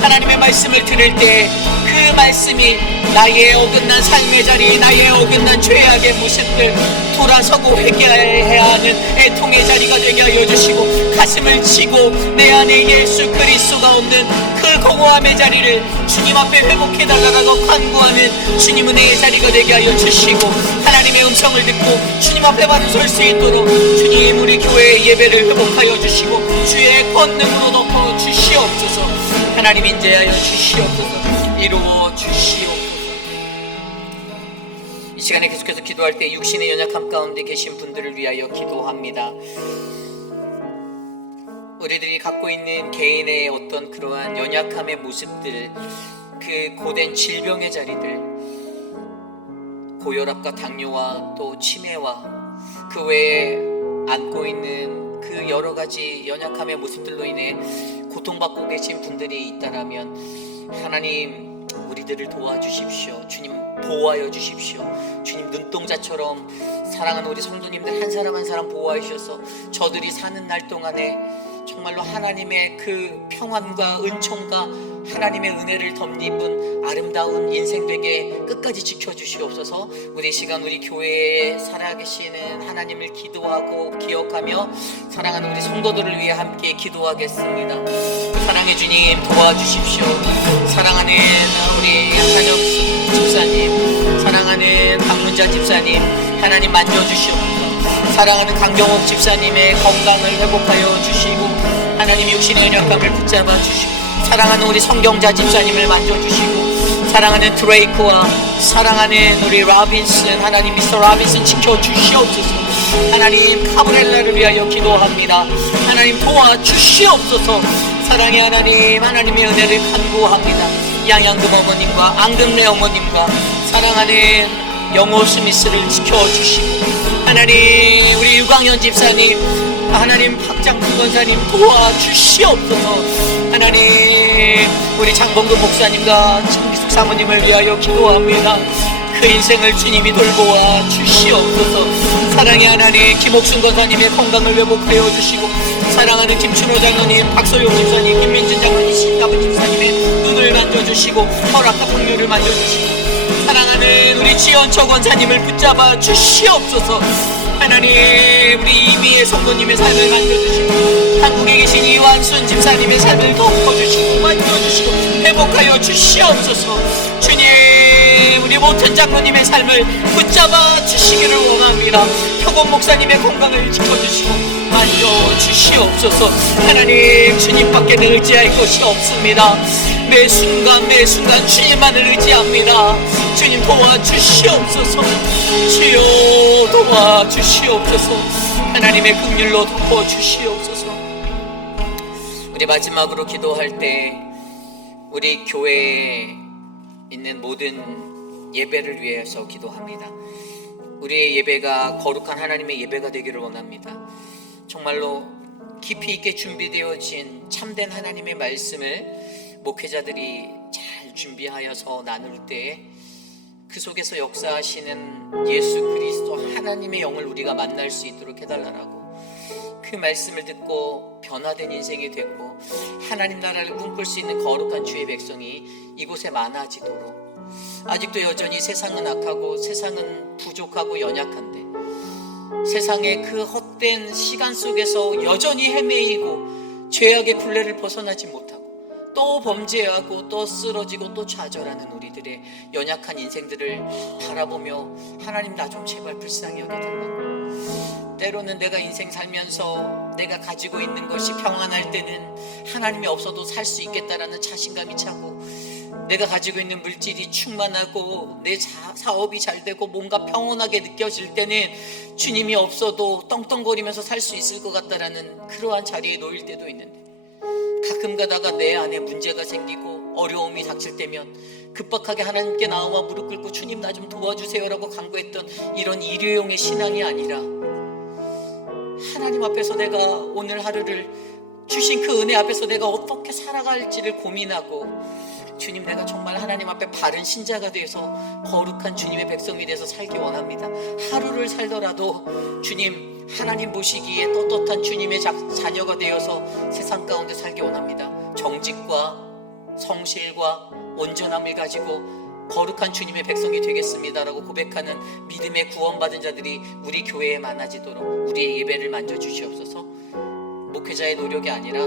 하나님의 말씀을 들을 때 그 말씀이 나의 어긋난 삶의 자리, 나의 어긋난 죄악의 모습들 돌아서고 회개해야 하는 애통의 자리가 되게 하여 주시고, 가슴을 치고 내 안에 예수 그리스도가 없는 그 공허함의 자리를 주님 앞에 회복해달라고 간구하는 주님 은혜의 자리가 되게 하여 주시고, 하나님의 음성을 듣고 주님 앞에 바로 설 수 있도록 주님 우리 교회의 예배를 회복하여 주시고 주의 권능으로 덮어 주시옵소서. 하나님 인재하여 주시옵소서. 이루어 주시옵소서. 이 시간에 계속해서 기도할 때 육신의 연약함 가운데 계신 분들을 위하여 기도합니다. 우리들이 갖고 있는 개인의 어떤 그러한 연약함의 모습들, 그 고된 질병의 자리들, 고혈압과 당뇨와 또 치매와 그 외에 안고 있는 그 여러 가지 연약함의 모습들로 인해 고통받고 계신 분들이 있다라면 하나님 우리들을 도와주십시오. 주님 보호하여 주십시오. 주님 눈동자처럼 사랑하는 우리 성도님들 한 사람 한 사람 보호하여 주셔서 저들이 사는 날 동안에 정말로 하나님의 그 평안과 은총과 하나님의 은혜를 덧입은 아름다운 인생 되게 끝까지 지켜주시옵소서. 우리 시간 우리 교회에 살아계시는 하나님을 기도하고 기억하며 사랑하는 우리 성도들을 위해 함께 기도하겠습니다. 사랑의 주님 도와주십시오. 사랑하는 우리 한혁 집사님, 사랑하는 박문자 집사님 하나님 만져주시옵소서. 사랑하는 강경옥 집사님의 건강을 회복하여 주시고 하나님 육신의 연약감을 붙잡아 주시고, 사랑하는 우리 성경자 집사님을 만져주시고, 사랑하는 드레이크와 사랑하는 우리 라빈슨, 하나님 미스터 라빈슨 지켜주시옵소서. 하나님 카브렐라를 위하여 기도합니다. 하나님 도와주시옵소서. 사랑의 하나님, 하나님의 은혜를 간구합니다. 양양금 어머님과 앙금래 어머님과 사랑하는 영호 스미스를 지켜주시고, 하나님 우리 유광현 집사님, 하나님 박장훈 권사님 도와주시옵소서. 하나님 우리 장봉근 목사님과 김기숙 사모님을 위하여 기도합니다. 그 인생을 주님이 돌보아 주시옵소서. 사랑의 하나님 김옥순 권사님의 건강을 회복하여 주시고, 사랑하는 김춘호 장로님, 박소영 집사님, 김민준 장로님, 신가분 집사님의 눈을 만져주시고 혈압과 당뇨를 만져주시고, 사랑하는 우리 지연초 권사님을 붙잡아 주시옵소서. 하나님 우리 이미의 성도님의 삶을 만져주시고, 한국에 계신 이완순 집사님의 삶을 덮어주시고 만져주시고 회복하여 주시옵소서. 주님 우리 모튼 장로님의 삶을 붙잡아 주시기를 원합니다. 표곤 목사님의 건강을 지켜주시고 만져주시옵소서. 하나님 주님밖에는 의지할 것이 없습니다. 매 순간 매 순간 주님만을 의지합니다. 주님 도와주시옵소서. 주여 도와주시옵소서. 하나님의 긍휼로 덮어주시옵소서. 우리 마지막으로 기도할 때 우리 교회에 있는 모든 예배를 위해서 기도합니다. 우리의 예배가 거룩한 하나님의 예배가 되기를 원합니다. 정말로 깊이 있게 준비되어진 참된 하나님의 말씀을 목회자들이 잘 준비하여서 나눌 때 그 속에서 역사하시는 예수 그리스도 하나님의 영을 우리가 만날 수 있도록 해달라고, 그 말씀을 듣고 변화된 인생이 되고 하나님 나라를 꿈꿀 수 있는 거룩한 주의 백성이 이곳에 많아지도록, 아직도 여전히 세상은 악하고 세상은 부족하고 연약한데 세상의 그 헛된 시간 속에서 여전히 헤매이고 죄악의 굴레를 벗어나지 못하고 또 범죄하고 또 쓰러지고 또 좌절하는 우리들의 연약한 인생들을 바라보며 하나님 나 좀 제발 불쌍히 여겨달라고. 때로는 내가 인생 살면서 내가 가지고 있는 것이 평안할 때는 하나님이 없어도 살 수 있겠다라는 자신감이 차고, 내가 가지고 있는 물질이 충만하고 내 사업이 잘 되고 뭔가 평온하게 느껴질 때는 주님이 없어도 떵떵거리면서 살 수 있을 것 같다라는 그러한 자리에 놓일 때도 있는데, 가끔 가다가 내 안에 문제가 생기고 어려움이 닥칠 때면 급박하게 하나님께 나와 무릎 꿇고 주님 나 좀 도와주세요 라고 간구했던 이런 일회용의 신앙이 아니라 하나님 앞에서 내가 오늘 하루를 주신 그 은혜 앞에서 내가 어떻게 살아갈지를 고민하고, 주님, 내가 정말 하나님 앞에 바른 신자가 되어서 거룩한 주님의 백성이 돼서 살기 원합니다. 하루를 살더라도 주님, 하나님 보시기에 떳떳한 주님의 자녀가 되어서 세상 가운데 살기 원합니다. 정직과 성실과 온전함을 가지고 거룩한 주님의 백성이 되겠습니다라고 고백하는 믿음의 구원받은 자들이 우리 교회에 많아지도록 우리의 예배를 만져주시옵소서. 목회자의 노력이 아니라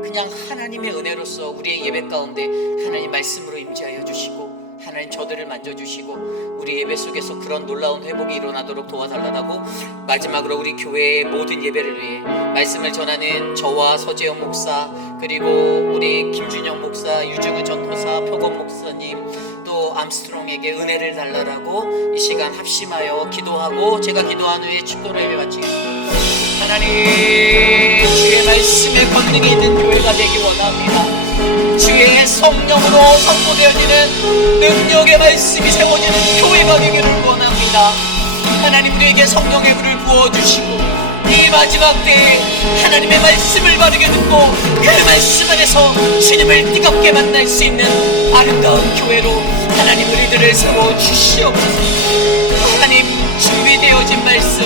그냥 하나님의 은혜로서 우리의 예배 가운데 하나님 말씀으로 임재하여 주시고, 하나님 저들을 만져주시고 우리 예배 속에서 그런 놀라운 회복이 일어나도록 도와달라고, 마지막으로 우리 교회의 모든 예배를 위해 말씀을 전하는 저와 서재영 목사, 그리고 우리 김준영 목사, 유중우 전도사, 표건 목사님, 또 암스트롱에게 은혜를 달라라고 이 시간 합심하여 기도하고, 제가 기도한 후에 축도를 예배 마치겠습니다. 하나님, 주의 말씀에 권능이 있는 교회가 되기 원합니다. 주의 성령으로 선포되어지는 능력의 말씀이 세워지는 교회가 되기를 원합니다. 하나님, 우리에게 성령의 불을 부어주시고 이 마지막 때에 하나님의 말씀을 바르게 듣고 그 말씀 안에서 주님을 뜨겁게 만날 수 있는 아름다운 교회로 하나님 우리들을 세워주시옵소서. 하나님, 준비되어진 말씀,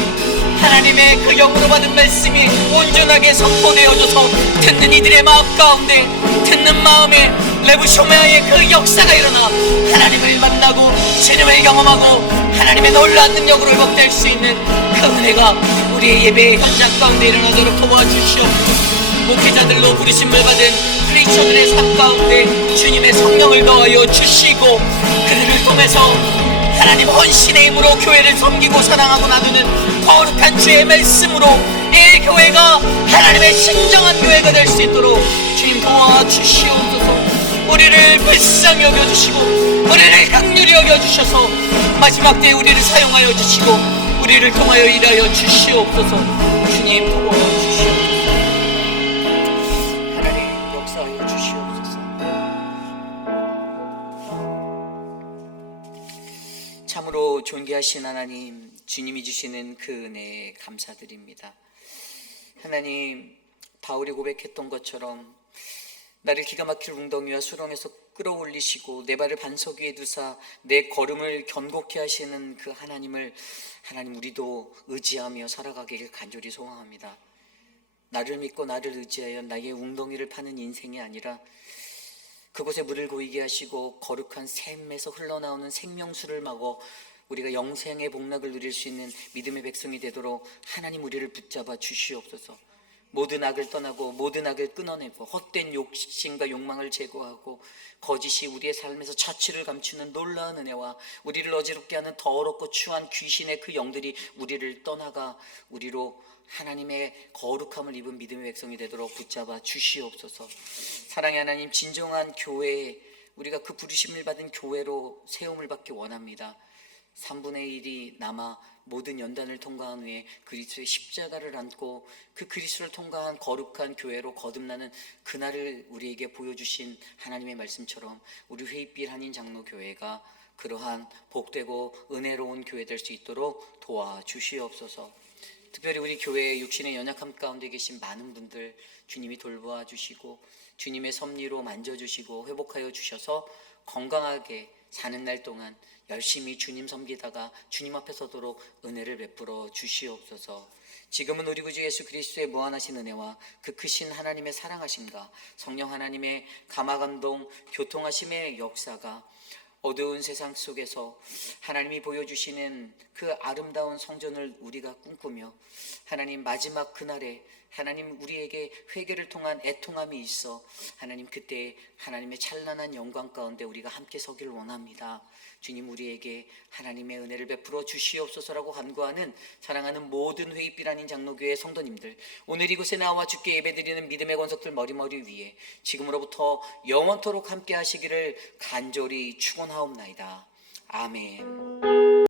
하나님의 그 영으로 받은 말씀이 온전하게 선포되어져서 듣는 이들의 마음 가운데, 듣는 마음에 레부쇼메아의 그 역사가 일어나 하나님을 만나고 주님을 경험하고 하나님의 놀라운 능력으로 회복될 수 있는 그 은혜가 우리의 예배의 현장 가운데 일어나도록 도와주시옵소서. 목회자들로 부르심을 받은 크리스천들의 삶 가운데 주님의 성령을 더하여 주시고, 그들을 통해서 하나님 헌신의 힘으로 교회를 섬기고 사랑하고 나누는 거룩한 주의 말씀으로 이 교회가 하나님의 신정한 교회가 될 수 있도록 주님 도와주시옵소서. 우리를 불쌍히 여겨주시고 우리를 긍휼히 여겨주셔서 마지막 때에 우리를 사용하여 주시고 우리를 통하여 일하여 주시옵소서. 주님 도와주시옵소서. 하나님 역사하여 주시옵소서. 참으로 존귀하신 하나님, 주님이 주시는 그 은혜에 감사드립니다. 하나님, 바울이 고백했던 것처럼 나를 기가 막힐 웅덩이와 수렁에서 끌어올리시고 내 발을 반석 위에 두사 내 걸음을 견고케 하시는 그 하나님을, 하나님 우리도 의지하며 살아가기를 간절히 소망합니다. 나를 믿고 나를 의지하여 나의 웅덩이를 파는 인생이 아니라 그곳에 물을 고이게 하시고 거룩한 샘에서 흘러나오는 생명수를 막어 우리가 영생의 복락을 누릴 수 있는 믿음의 백성이 되도록 하나님 우리를 붙잡아 주시옵소서. 모든 악을 떠나고 모든 악을 끊어내고 헛된 욕심과 욕망을 제거하고 거짓이 우리의 삶에서 자취를 감추는 놀라운 은혜와 우리를 어지럽게 하는 더럽고 추한 귀신의 그 영들이 우리를 떠나가 우리로 하나님의 거룩함을 입은 믿음의 백성이 되도록 붙잡아 주시옵소서. 사랑의 하나님, 진정한 교회, 우리가 그 부르심을 받은 교회로 세움을 받기 원합니다. 3분의 1이 남아 모든 연단을 통과한 후에 그리스도의 십자가를 안고 그 그리스도를 통과한 거룩한 교회로 거듭나는 그날을 우리에게 보여주신 하나님의 말씀처럼 우리 회의빛 한인 장로교회가 그러한 복되고 은혜로운 교회 될 수 있도록 도와주시옵소서. 특별히 우리 교회의 육신의 연약함 가운데 계신 많은 분들 주님이 돌보아 주시고 주님의 섭리로 만져주시고 회복하여 주셔서 건강하게 사는 날 동안 열심히 주님 섬기다가 주님 앞에 서도록 은혜를 베풀어 주시옵소서. 지금은 우리 구주 예수 그리스도의 무한하신 은혜와 그 크신 하나님의 사랑하심과 성령 하나님의 감화감동 교통하심의 역사가 어두운 세상 속에서 하나님이 보여주시는 그 아름다운 성전을 우리가 꿈꾸며 하나님 마지막 그날에 하나님 우리에게 회개를 통한 애통함이 있어 하나님 그때 하나님의 찬란한 영광 가운데 우리가 함께 서길 원합니다. 주님 우리에게 하나님의 은혜를 베풀어 주시옵소서라고 간구하는 사랑하는 모든 회의빛 아닌 장로교회 성도님들, 오늘 이곳에 나와 주께 예배드리는 믿음의 권속들 머리머리 위에 지금으로부터 영원토록 함께 하시기를 간절히 축원하옵나이다. 아멘.